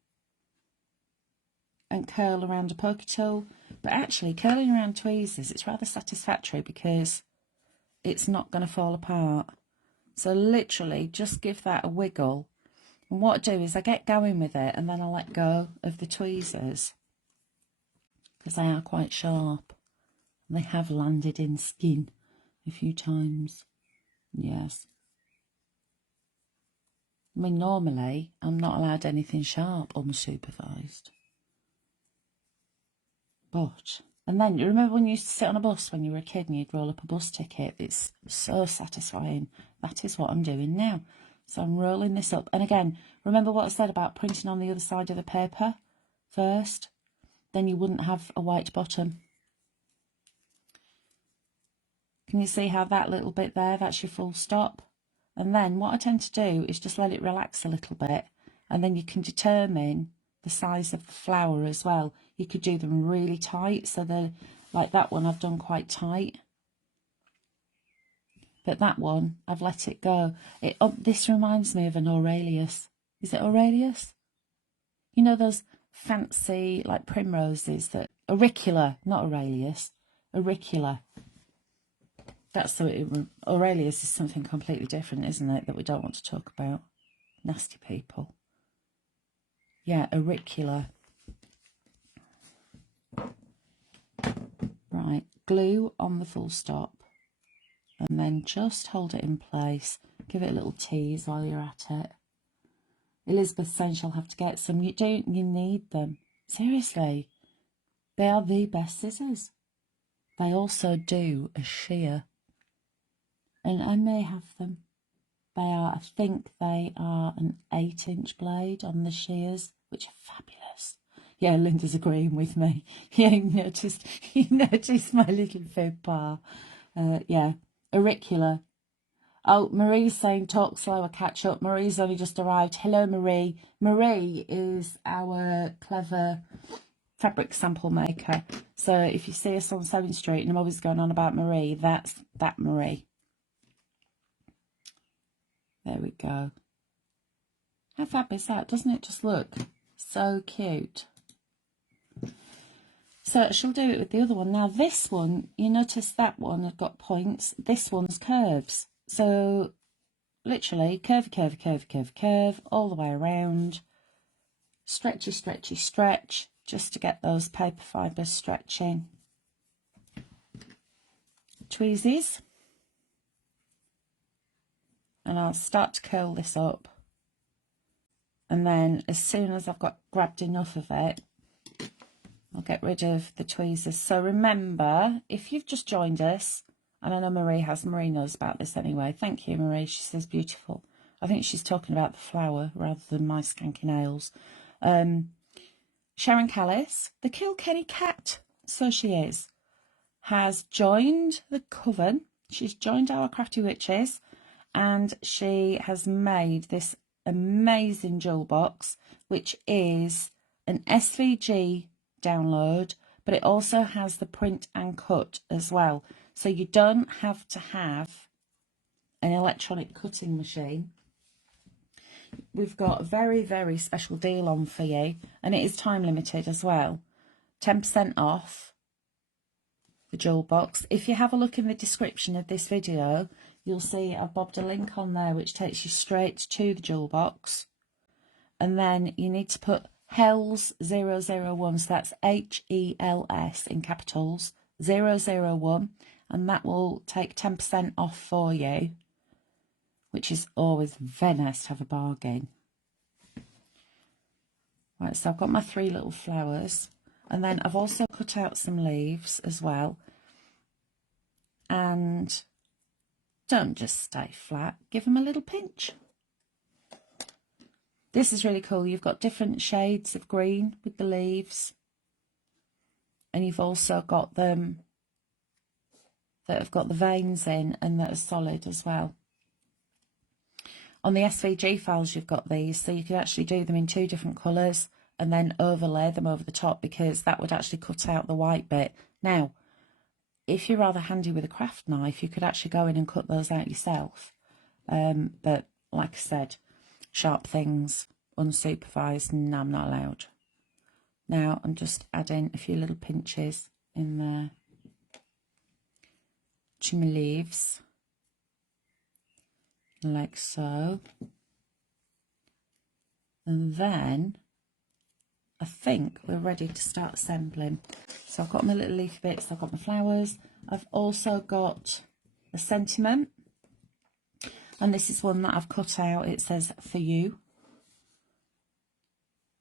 And curl around a pokey tool. But actually curling around tweezers, it's rather satisfactory because it's not going to fall apart. So literally just give that a wiggle. And what I do is I get going with it and then I let go of the tweezers. because they are quite sharp. They have landed in skin a few times. Yes. I mean, normally I'm not allowed anything sharp unsupervised. But, and then you remember when you used to sit on a bus when you were a kid and you'd roll up a bus ticket? It's so satisfying. That is what I'm doing now. So I'm rolling this up. And again, remember what I said about printing on the other side of the paper first? Then you wouldn't have a white bottom. Can you see how that little bit there, that's your full stop? And then what I tend to do is just let it relax a little bit, and then you can determine the size of the flower as well. You could do them really tight, so they're like that one I've done quite tight. But that one, I've let it go. This reminds me of an Aurelius. Is it Aurelius? You know those fancy like primroses that... Auricula, not Aurelius. Auricula. That's the... Aurelius is something completely different, isn't it? That we don't want to talk about. Nasty people. Yeah, auricula. Right, glue on the full stop. And then just hold it in place. Give it a little tease while you're at it. Elizabeth saying she'll have to get some. You need them. Seriously. They are the best scissors. They also do a shear. And I may have them. I think they are an 8-inch blade on the shears, which are fabulous. Yeah, Linda's agreeing with me. Yeah, you noticed my little faux pas. Yeah, auricula. Oh, Marie's saying talk slower, catch up. Marie's only just arrived. Hello, Marie. Marie is our clever fabric sample maker. So if you see us on Sewing Street and I'm always going on about Marie, that's that Marie. There we go. How fab is that? Doesn't it just look so cute? So she'll do it with the other one. Now this one, you notice that one has got points. This one's curves. So literally curve, curve, curve, curve, curve all the way around. Stretchy, stretchy, stretch, just to get those paper fibres stretching. Tweezers. And I'll start to curl this up. And then as soon as I've grabbed enough of it, I'll get rid of the tweezers. So remember, if you've just joined us, and I know Marie knows about this anyway. Thank you, Marie. She says beautiful. I think she's talking about the flower rather than my skanky nails. Sharon Callis, the Kilrenny Cat, so she is, has joined the Coven. She's joined our Crafty Witches, and she has made this amazing jewel box, which is an SVG download, but it also has the print and cut as well. So you don't have to have an electronic cutting machine. We've got a very, very special deal on for you, and it is time limited as well. 10% off the jewel box. If you have a look in the description of this video, you'll see I've bobbed a link on there which takes you straight to the jewel box. And then you need to put Hels 001, so that's HELS in capitals, 001, and that will take 10% off for you, which is always very nice to have a bargain. Right, so I've got my 3 little flowers, and then I've also cut out some leaves as well. And don't just stay flat, give them a little pinch. This is really cool. You've got different shades of green with the leaves, and you've also got them that have got the veins in and that are solid as well. On the SVG files you've got these, so you can actually do them in 2 different colours and then overlay them over the top, because that would actually cut out the white bit. Now, if you're rather handy with a craft knife, you could actually go in and cut those out yourself. But like I said, sharp things, unsupervised, no, I'm not allowed. Now I'm just adding a few little pinches in there to my leaves, like so. And then I think we're ready to start assembling. So I've got my little leafy bits, I've got my flowers, I've also got a sentiment, and this is one that I've cut out. It says "for you,"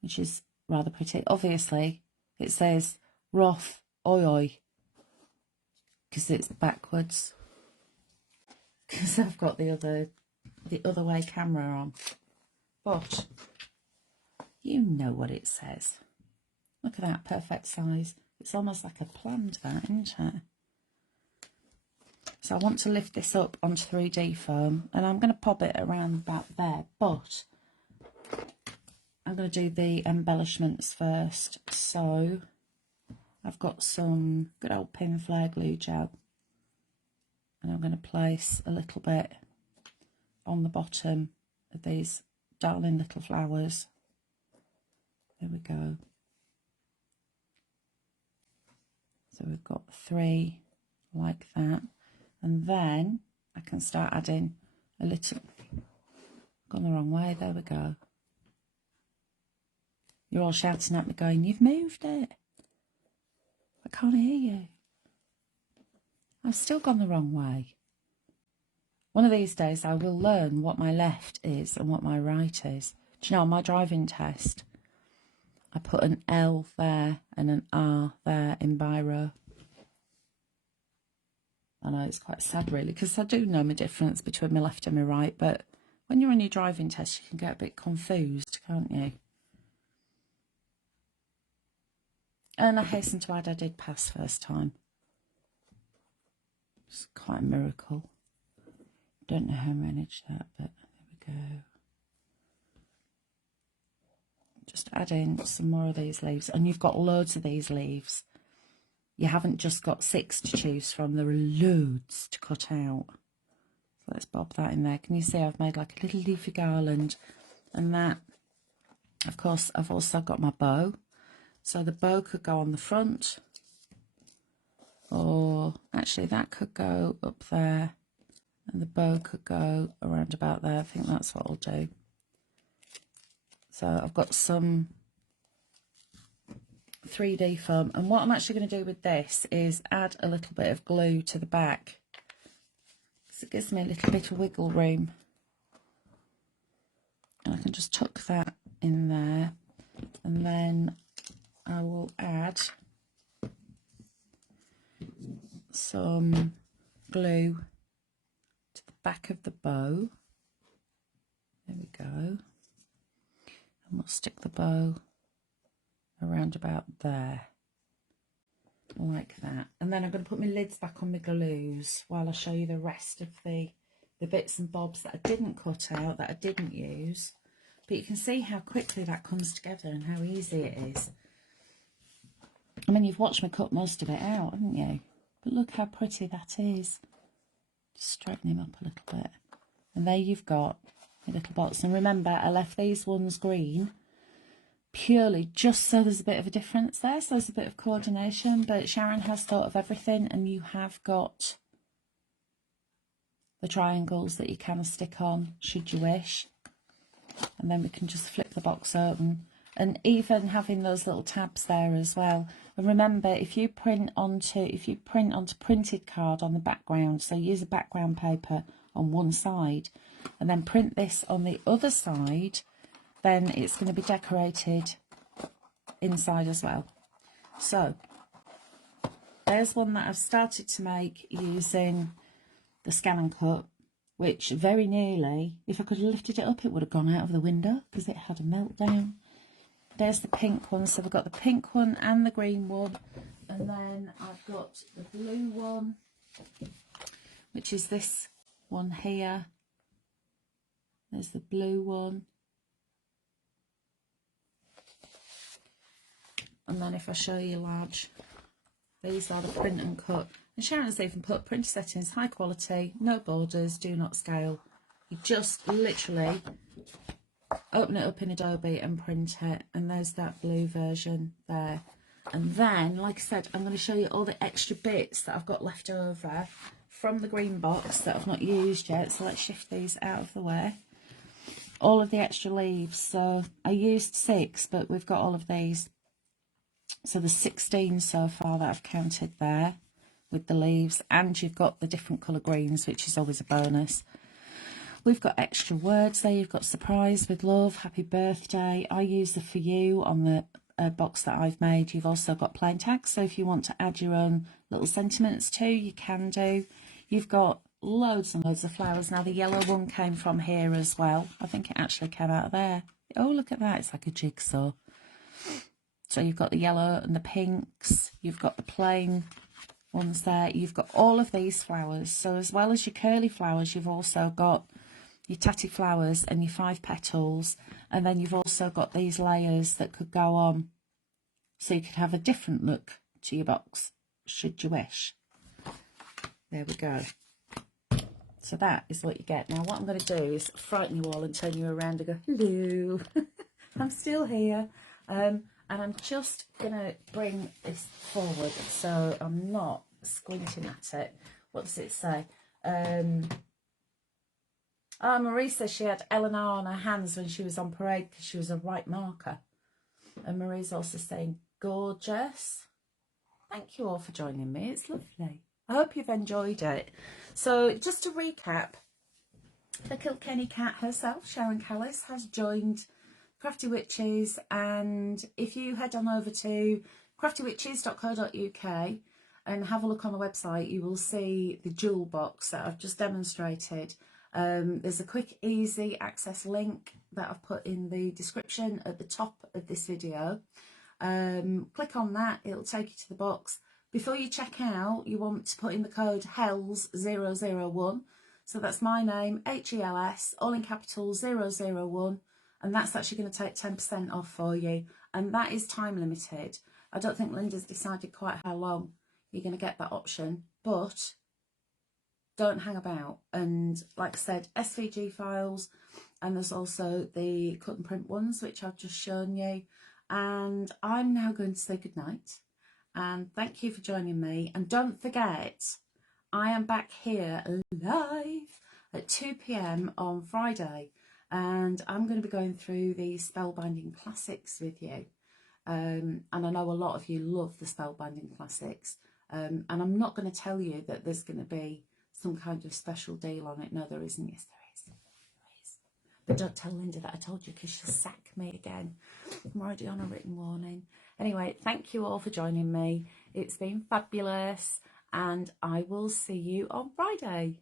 which is rather pretty. Obviously it says "Roth oi oi" because it's backwards, because I've got the other way camera on, but you know what it says. Look at that, perfect size. It's almost like a plant, that, isn't it? So I want to lift this up onto 3D foam, and I'm going to pop it around about there, but I'm going to do the embellishments first. So I've got some good old pin flare glue gel, and I'm going to place a little bit on the bottom of these darling little flowers. There we go. So we've got 3 like that, and then I can start adding a little, gone the wrong way, there we go. You're all shouting at me going, "You've moved it. I can't hear you." I've still gone the wrong way. One of these days I will learn what my left is and what my right is. Do you know, on my driving test, I put an L there and an R there in biro. I know it's quite sad really, because I do know my difference between my left and my right, but when you're on your driving test you can get a bit confused, can't you? And I hasten to add, I did pass first time. It's quite a miracle. Don't know how I managed that, but there we go. Just add in some more of these leaves, and you've got loads of these leaves. You haven't just got 6 to choose from, there are loads to cut out. So let's bob that in there. Can you see I've made like a little leafy garland? And that, of course, I've also got my bow. So the bow could go on the front, or actually that could go up there, and the bow could go around about there. I think that's what I'll do. So I've got some 3D foam, and what I'm actually going to do with this is add a little bit of glue to the back, so it gives me a little bit of wiggle room, and I can just tuck that in there, and then I will add some glue to the back of the bow. There we go. And we'll stick the bow around about there, like that. And then I'm going to put my lids back on my glues while I show you the rest of the bits and bobs that I didn't cut out, that I didn't use. But you can see how quickly that comes together and how easy it is. I mean, you've watched me cut most of it out, haven't you? But look how pretty that is. Just straighten him up a little bit. And there you've got your little box. And remember, I left these ones green purely just so there's a bit of a difference there, so there's a bit of coordination. But Sharon has thought of everything, and you have got the triangles that you can stick on should you wish. And then we can just flip the box open, and even having those little tabs there as well. And remember, if you print onto printed card on the background, so use a background paper on one side and then print this on the other side, then it's going to be decorated inside as well. So there's one that I've started to make using the Scan and Cut, which very nearly, if I could have lifted it up, it would have gone out of the window because it had a meltdown. There's the pink one, so we've got the pink one and the green one, and then I've got the blue one, which is this one here. There's the blue one. And then if I show you large, these are the print and cut. And Sharon's even put printer settings, high quality, no borders, do not scale. You just literally open it up in Adobe and print it. And there's that blue version there. And then, like I said, I'm going to show you all the extra bits that I've got left over from the green box that I've not used yet. So let's shift these out of the way. all of the extra leaves. So I used 6, but we've got all of these. So there's 16 so far that I've counted there with the leaves, and you've got the different colour greens, which is always a bonus. We've got extra words there. You've got surprise with love, happy birthday. I use the for you on the box that I've made. You've also got plain tags, so if you want to add your own little sentiments too, you can do. You've got loads and loads of flowers. Now the yellow one came from here as well. I think it actually came out of there. Oh, look at that. It's like a jigsaw. So you've got the yellow and the pinks. You've got the plain ones there. You've got all of these flowers. So as well as your curly flowers, you've also got your tatty flowers and your 5 petals. And then you've also got these layers that could go on. So you could have a different look to your box, should you wish. There we go. So that is what you get. Now what I'm going to do is frighten you all and turn you around and go, hello, I'm still here. And I'm just going to bring this forward so I'm not squinting at it. What does it say? Marie says she had Eleanor on her hands when she was on parade because she was a right marker. And Marie's also saying, gorgeous. Thank you all for joining me. It's lovely. I hope you've enjoyed it. So just to recap, the Kilrenny Cat herself, Sharon Callis, has joined Crafty Witches, and if you head on over to craftywitches.co.uk and have a look on the website, you will see the jewel box that I've just demonstrated. There's a quick, easy access link that I've put in the description at the top of this video. Click on that, it'll take you to the box. Before you check out, you want to put in the code HELS001. So that's my name, HELS, all in capitals, 001. And that's actually going to take 10% off for you. And that is time limited. I don't think Linda's decided quite how long you're going to get that option. But don't hang about. And like I said, SVG files. And there's also the cut and print ones, which I've just shown you. And I'm now going to say goodnight. And thank you for joining me. And don't forget, I am back here live at 2 p.m. on Friday. And I'm going to be going through the Spellbinding Classics with you. And I know a lot of you love the Spellbinding Classics. And I'm not going to tell you that there's going to be some kind of special deal on it. No, there isn't. Yes, there is. There is. But don't tell Linda that I told you, because she'll sack me again. I'm already on a written warning. Anyway, thank you all for joining me. It's been fabulous. And I will see you on Friday.